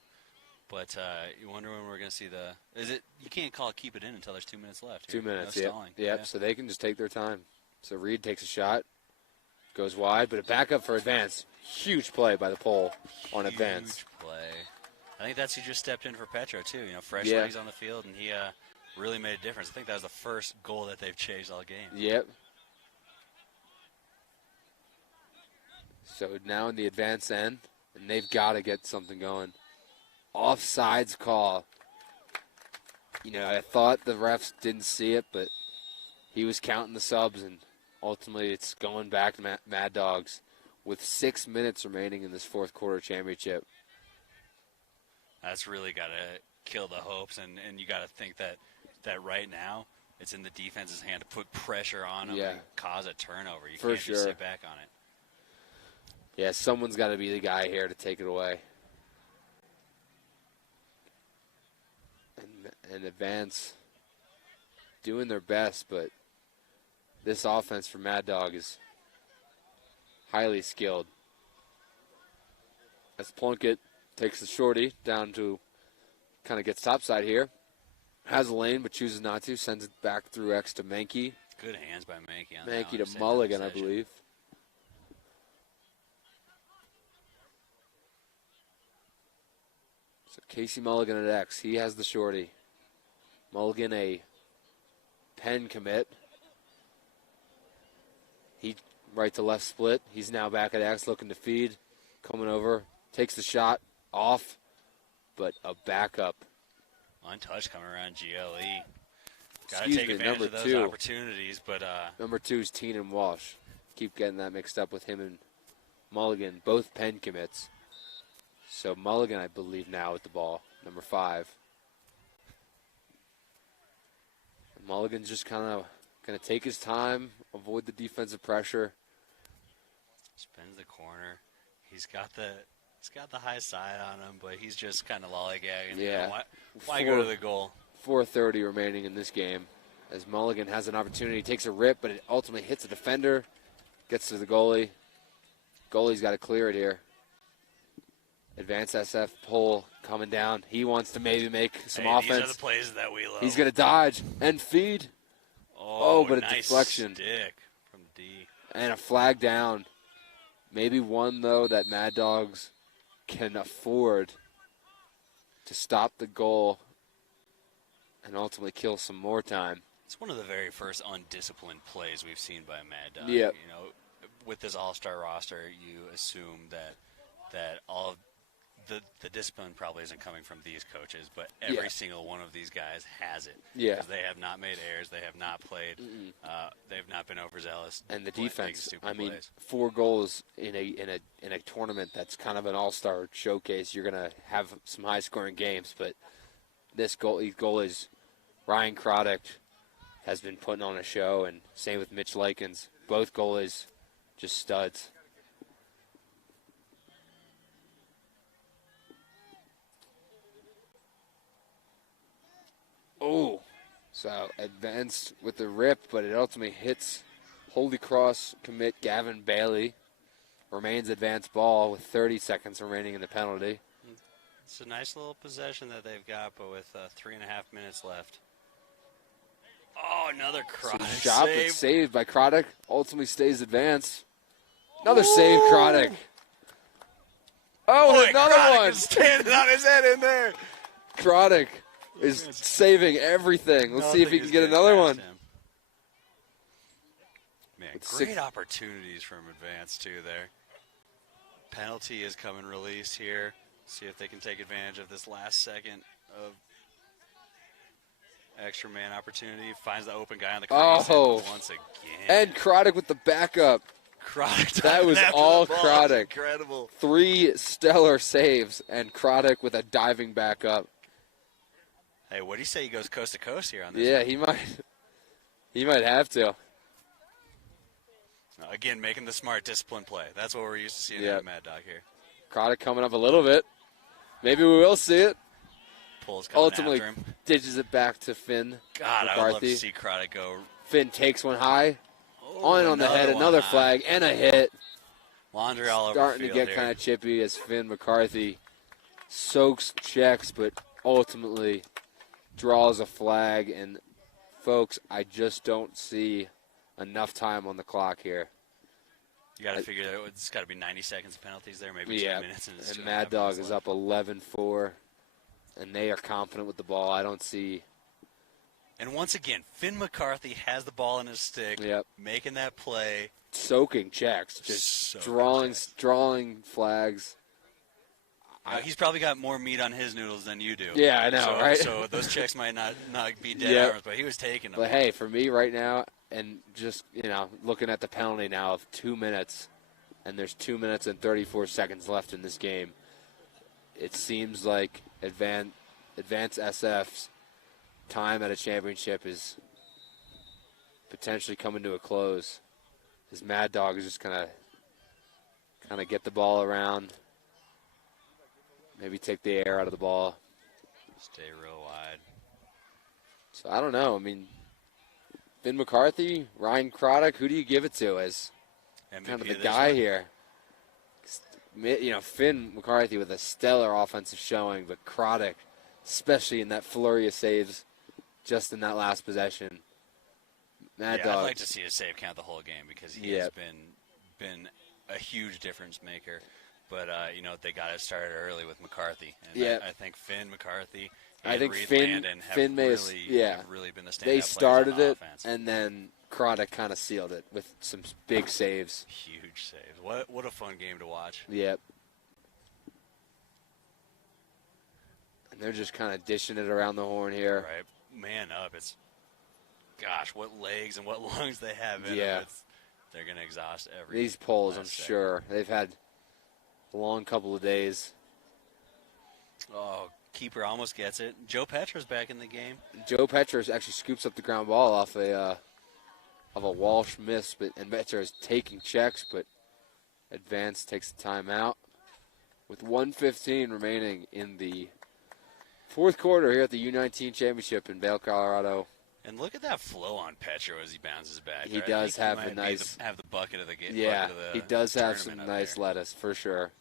but you wonder when we're going to see you can't keep it in until there's 2 minutes left. 2 minutes, no stalling. Yep, so they can just take their time. So Reed takes a shot, goes wide, but a backup for Advance. Huge play by the pole on Advance. Huge play. I think that's who just stepped in for Petro, too. You know, fresh Yeah. legs on the field, and he really made a difference. I think that was the first goal that they've chased all game. Yep. So now in the Advance end, and they've got to get something going. Offsides call. You know, I thought the refs didn't see it, but he was counting the subs, and ultimately it's going back to Mad Dogs with 6 minutes remaining in this fourth quarter championship. That's really got to kill the hopes, and you got to think that right now it's in the defense's hand to put pressure on them and cause a turnover. You can't just sit back on it. Yeah, someone's got to be the guy here to take it away. And Advance doing their best, but this offense for Mad Dog is highly skilled. As Plunkett takes the shorty down to kind of gets topside here. Has a lane, but chooses not to. Sends it back through X to Mankey. Good hands by Mankey on Mankey that to Mulligan, I believe. So Casey Mulligan at X. He has the shorty. Mulligan a pen commit. He right to left split. He's now back at X looking to feed. Coming over. Takes the shot. Off. But a backup. Untouched coming around GLE. Got to take advantage of those opportunities. But number 2 is Teenan Walsh. Keep getting that mixed up with him and Mulligan. Both pen commits. So Mulligan, I believe, now with the ball. Number 5. Mulligan's just kind of going to take his time, avoid the defensive pressure. Spins the corner. He's got the high side on him, but he's just kind of lollygagging. Yeah. You know, why go to the goal? 4:30 remaining in this game. As Mulligan has an opportunity, takes a rip, but it ultimately hits a defender, gets to the goalie. Goalie's got to clear it here. Advanced SF pull coming down. He wants to maybe make some offense. These are the plays that we love. He's going to dodge and feed. Oh, but nice a deflection. Stick from D. And a flag down. Maybe one, though, that Mad Dogs can afford to stop the goal and ultimately kill some more time. It's one of the very first undisciplined plays we've seen by Mad Dog. Yep. You know, with this all-star roster, you assume that all of the discipline probably isn't coming from these coaches, but every single one of these guys has it. Yeah. Because they have not made errors, they have not played, they've not been overzealous. And the defense, I mean, plays. 4 goals in a tournament that's kind of an all-star showcase. You're going to have some high-scoring games, but this goal is Ryan Croddick has been putting on a show, and same with Mitch Likens. Both goalies just studs. Oh, so advanced with the rip, but it ultimately hits Holy Cross commit Gavin Bailey. Remains advanced ball with 30 seconds remaining in the penalty. It's a nice little possession that they've got, but with 3.5 minutes left. Oh, another Croddick shot, save. but saved by Croddick. Ultimately stays advanced. Another save, Croddick. Oh, Boy, another Croddick one. is standing on his head in there. Croddick is saving everything. Let's see if he can get another one. Man, great opportunities from Advance, too, there. Penalty is coming released here. See if they can take advantage of this last second of extra man opportunity. Finds the open guy on the crease once again. And Croddick with the backup. Croddick. That was all Croddick. Incredible. 3 stellar saves, and Croddick with a diving backup. Hey, what do you say he goes coast to coast here on this? Yeah, one? he might have to. Again, making the smart, disciplined play. That's what we're used to seeing out of Mad Dog here. Croddick coming up a little bit. Maybe we will see it. Pulls coming Ultimately, after him. ditches it back to Finn. God, McCarthy. I would love to see Croddick go. Finn takes one high. Oh, on the head, another flag, and a hit. Laundry all over Starting the to field get kind of chippy as Finn McCarthy soaks checks, but ultimately draws a flag. And, folks, I just don't see enough time on the clock here. You got to figure that it's got to be 90 seconds of penalties there, maybe 2 minutes. And Mad Dog is up 11-4, and they are confident with the ball. I don't see. And once again, Finn McCarthy has the ball in his stick, making that play. Soaking checks, just drawing flags. He's probably got more meat on his noodles than you do. Yeah, I know, right? So those checks might not be dead arms, but he was taking them. But hey, for me right now, and just, looking at the penalty now of 2 minutes, and there's 2 minutes and 34 seconds left in this game, it seems like Advanced SF's time at a championship is potentially coming to a close. His Mad Dog is just kind of get the ball around, maybe take the air out of the ball. Stay real wide. So I don't know. I mean, Finn McCarthy, Ryan Croddick, who do you give it to as MVP kind of the guy here? Finn McCarthy with a stellar offensive showing, but Croddick, especially in that flurry of saves just in that last possession. Mad Dog. I'd like to see a save count the whole game because he has been a huge difference maker. But, they got it started early with McCarthy. And I think Finn, McCarthy, and Landon have really been the standout They started players on it, offense. and then Croddick kind of sealed it with some big saves. Huge saves. What a fun game to watch. Yep. And they're just kind of dishing it around the horn here. Right. Man up. Gosh, what legs and what lungs they have in Yeah. them. They're going to exhaust every These poles, I'm last second. sure. They've had a long couple of days. Oh, keeper almost gets it. Joe Petra's back in the game. Joe Petras actually scoops up the ground ball off a Walsh miss, and Petra is taking checks, but Advance takes the timeout with 1:15 remaining in the fourth quarter here at the U19 Championship in Vail, Colorado. And look at that flow on Petro as he bounces back. He I does think have might a nice have the bucket of the game. Yeah, he does have some nice there. lettuce for sure.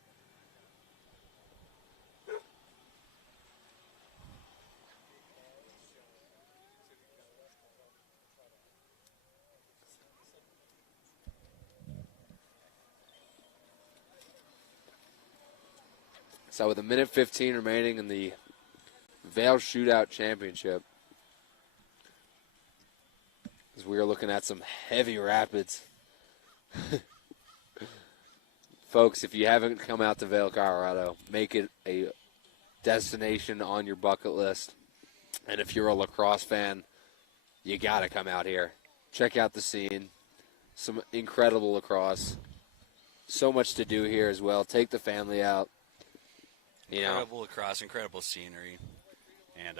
So with 1:15 remaining in the Vail Shootout Championship, as we are looking at some heavy rapids. Folks, if you haven't come out to Vail, Colorado, make it a destination on your bucket list. And if you're a lacrosse fan, you got to come out here. Check out the scene. Some incredible lacrosse. So much to do here as well. Take the family out. Incredible lacrosse, incredible scenery. And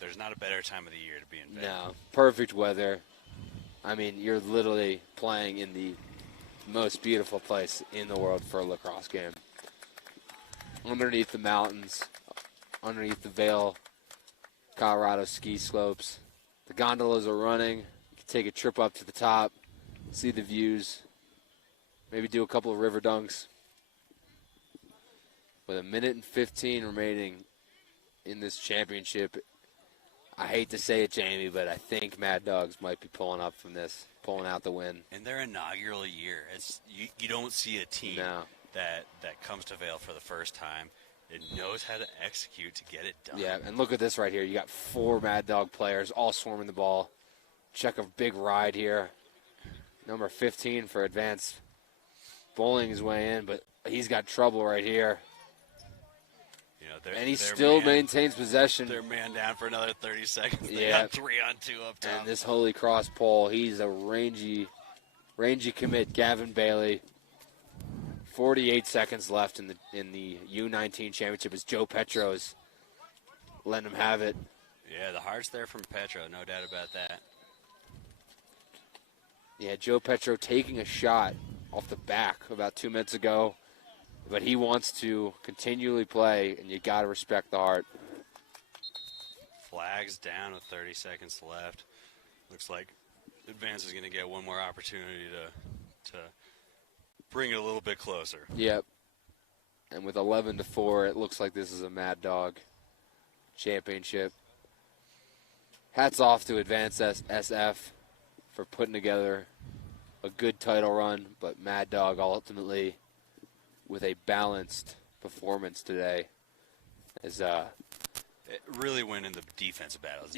there's not a better time of the year to be in Vail. No, perfect weather. I mean, you're literally playing in the most beautiful place in the world for a lacrosse game. Underneath the mountains, underneath the Vail, Colorado ski slopes. The gondolas are running. You can take a trip up to the top, see the views, maybe do a couple of river dunks. With 1:15 remaining in this championship, I hate to say it, Jamie, but I think Mad Dogs might be pulling out the win. In their inaugural year, you don't see a team that comes to Vail for the first time. It knows how to execute to get it done. Yeah, and look at this right here. You got 4 Mad Dog players all swarming the ball. Check a big ride here. Number 15 for Advance, bowling his way in, but he's got trouble right here. And he still maintains possession. They're man down for another 30 seconds. They Yeah. got 3-on-2 up top. And this Holy Cross pole, he's a rangy commit, Gavin Bailey. 48 seconds left in the U19 championship as Joe Petros letting him have it. Yeah, the heart's there from Petro, no doubt about that. Yeah, Joe Petro taking a shot off the back about 2 minutes ago. But he wants to continually play, and you got to respect the heart. Flags down with 30 seconds left. Looks like Advance is going to get one more opportunity to bring it a little bit closer. Yep. And with 11-4, it looks like this is a Mad Dog championship. Hats off to Advance SF for putting together a good title run, but Mad Dog ultimately with a balanced performance today. As It really went in the defensive battles.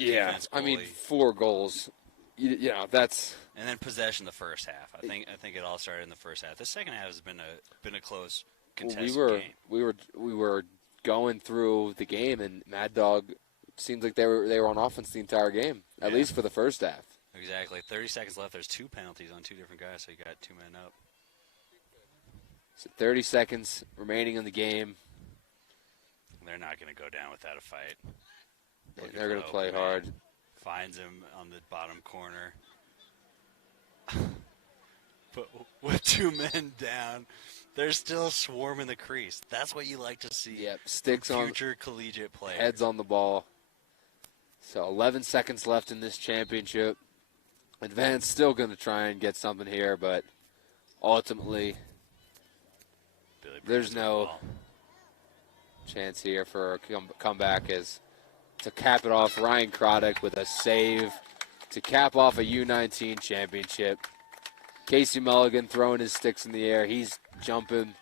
I mean, 4 goals. You know, that's and then possession the first half. I think it all started in the first half. The second half has been a close contested game. We were going through the game, and Mad Dog seemed like they were on offense the entire game, at least for the first half. Exactly. 30 seconds left. There's 2 penalties on 2 different guys, so you got 2 men up. So 30 seconds remaining in the game. They're not going to go down without a fight. They're going to play hard. Finds him on the bottom corner. But with 2 men down, they're still swarming the crease. That's what you like to see. Yep, sticks on future collegiate players. Heads on the ball. So 11 seconds left in this championship. Advance still going to try and get something here, but ultimately there's no chance here for a comeback. As to cap it off, Ryan Croddick with a save to cap off a U19 championship. Casey Mulligan throwing his sticks in the air. He's jumping.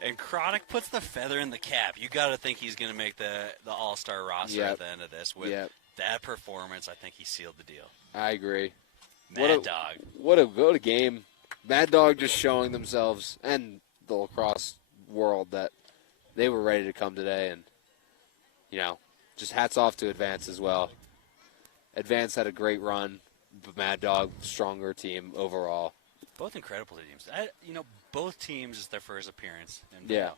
And Croddick puts the feather in the cap. You got to think he's going to make the all-star roster at the end of this. With that performance, I think he sealed the deal. I agree. Mad Dog. What a game. Mad Dog just showing themselves and the lacrosse world that they were ready to come today. And, you know, just hats off to Advance as well. Advance had a great run, but Mad Dog, stronger team overall. Both incredible teams. Both teams is their first appearance in Vail.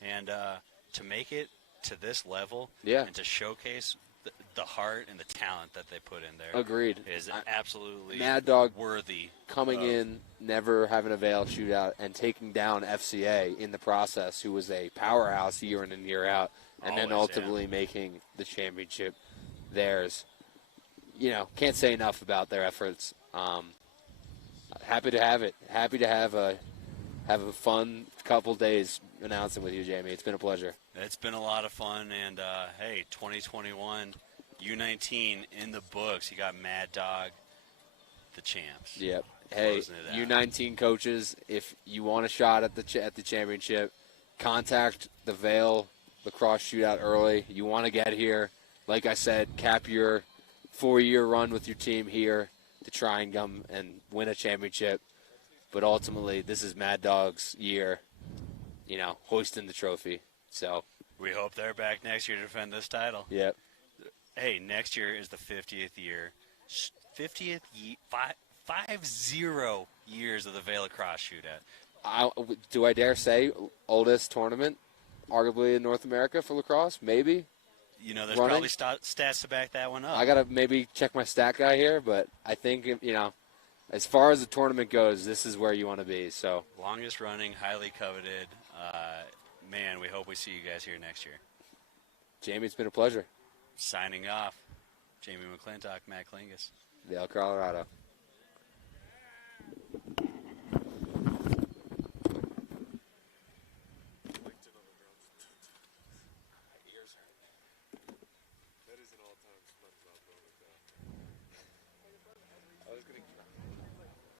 And to make it to this level and to showcase the heart and the talent that they put in there. Agreed. Is absolutely Mad Dog worthy. Coming in, never having a Vail shootout, and taking down FCA in the process, who was a powerhouse year in and year out, and then ultimately making the championship theirs. You know, can't say enough about their efforts. Happy to have it. Happy to have a fun couple days announcing with you, Jamie. It's been a pleasure. It's been a lot of fun, and hey, 2021 U19 in the books. You got Mad Dog, the champs. Yep. Hey, U19 coaches, if you want a shot at the championship, contact the Vail Lacrosse Shootout early. You want to get here. Like I said, cap your 4-year run with your team here to try and come and win a championship. But ultimately, this is Mad Dog's year, you know, hoisting the trophy. So we hope they're back next year to defend this title. Yep. Hey, next year is the 50th year. 50th 50 years of the Vail Lacrosse Shootout. Do I dare say oldest tournament, arguably in North America for lacrosse? Maybe. You know, there's probably stats to back that one up. I got to maybe check my stat guy here, but I think, you know, as far as the tournament goes, this is where you want to be. So longest running, highly coveted. Man, we hope we see you guys here next year. Jamie, it's been a pleasure. Signing off, Jamie McClintock, Matt Klingus. Vail, Colorado. That is an all-time SpongeBob moment, though. I was gonna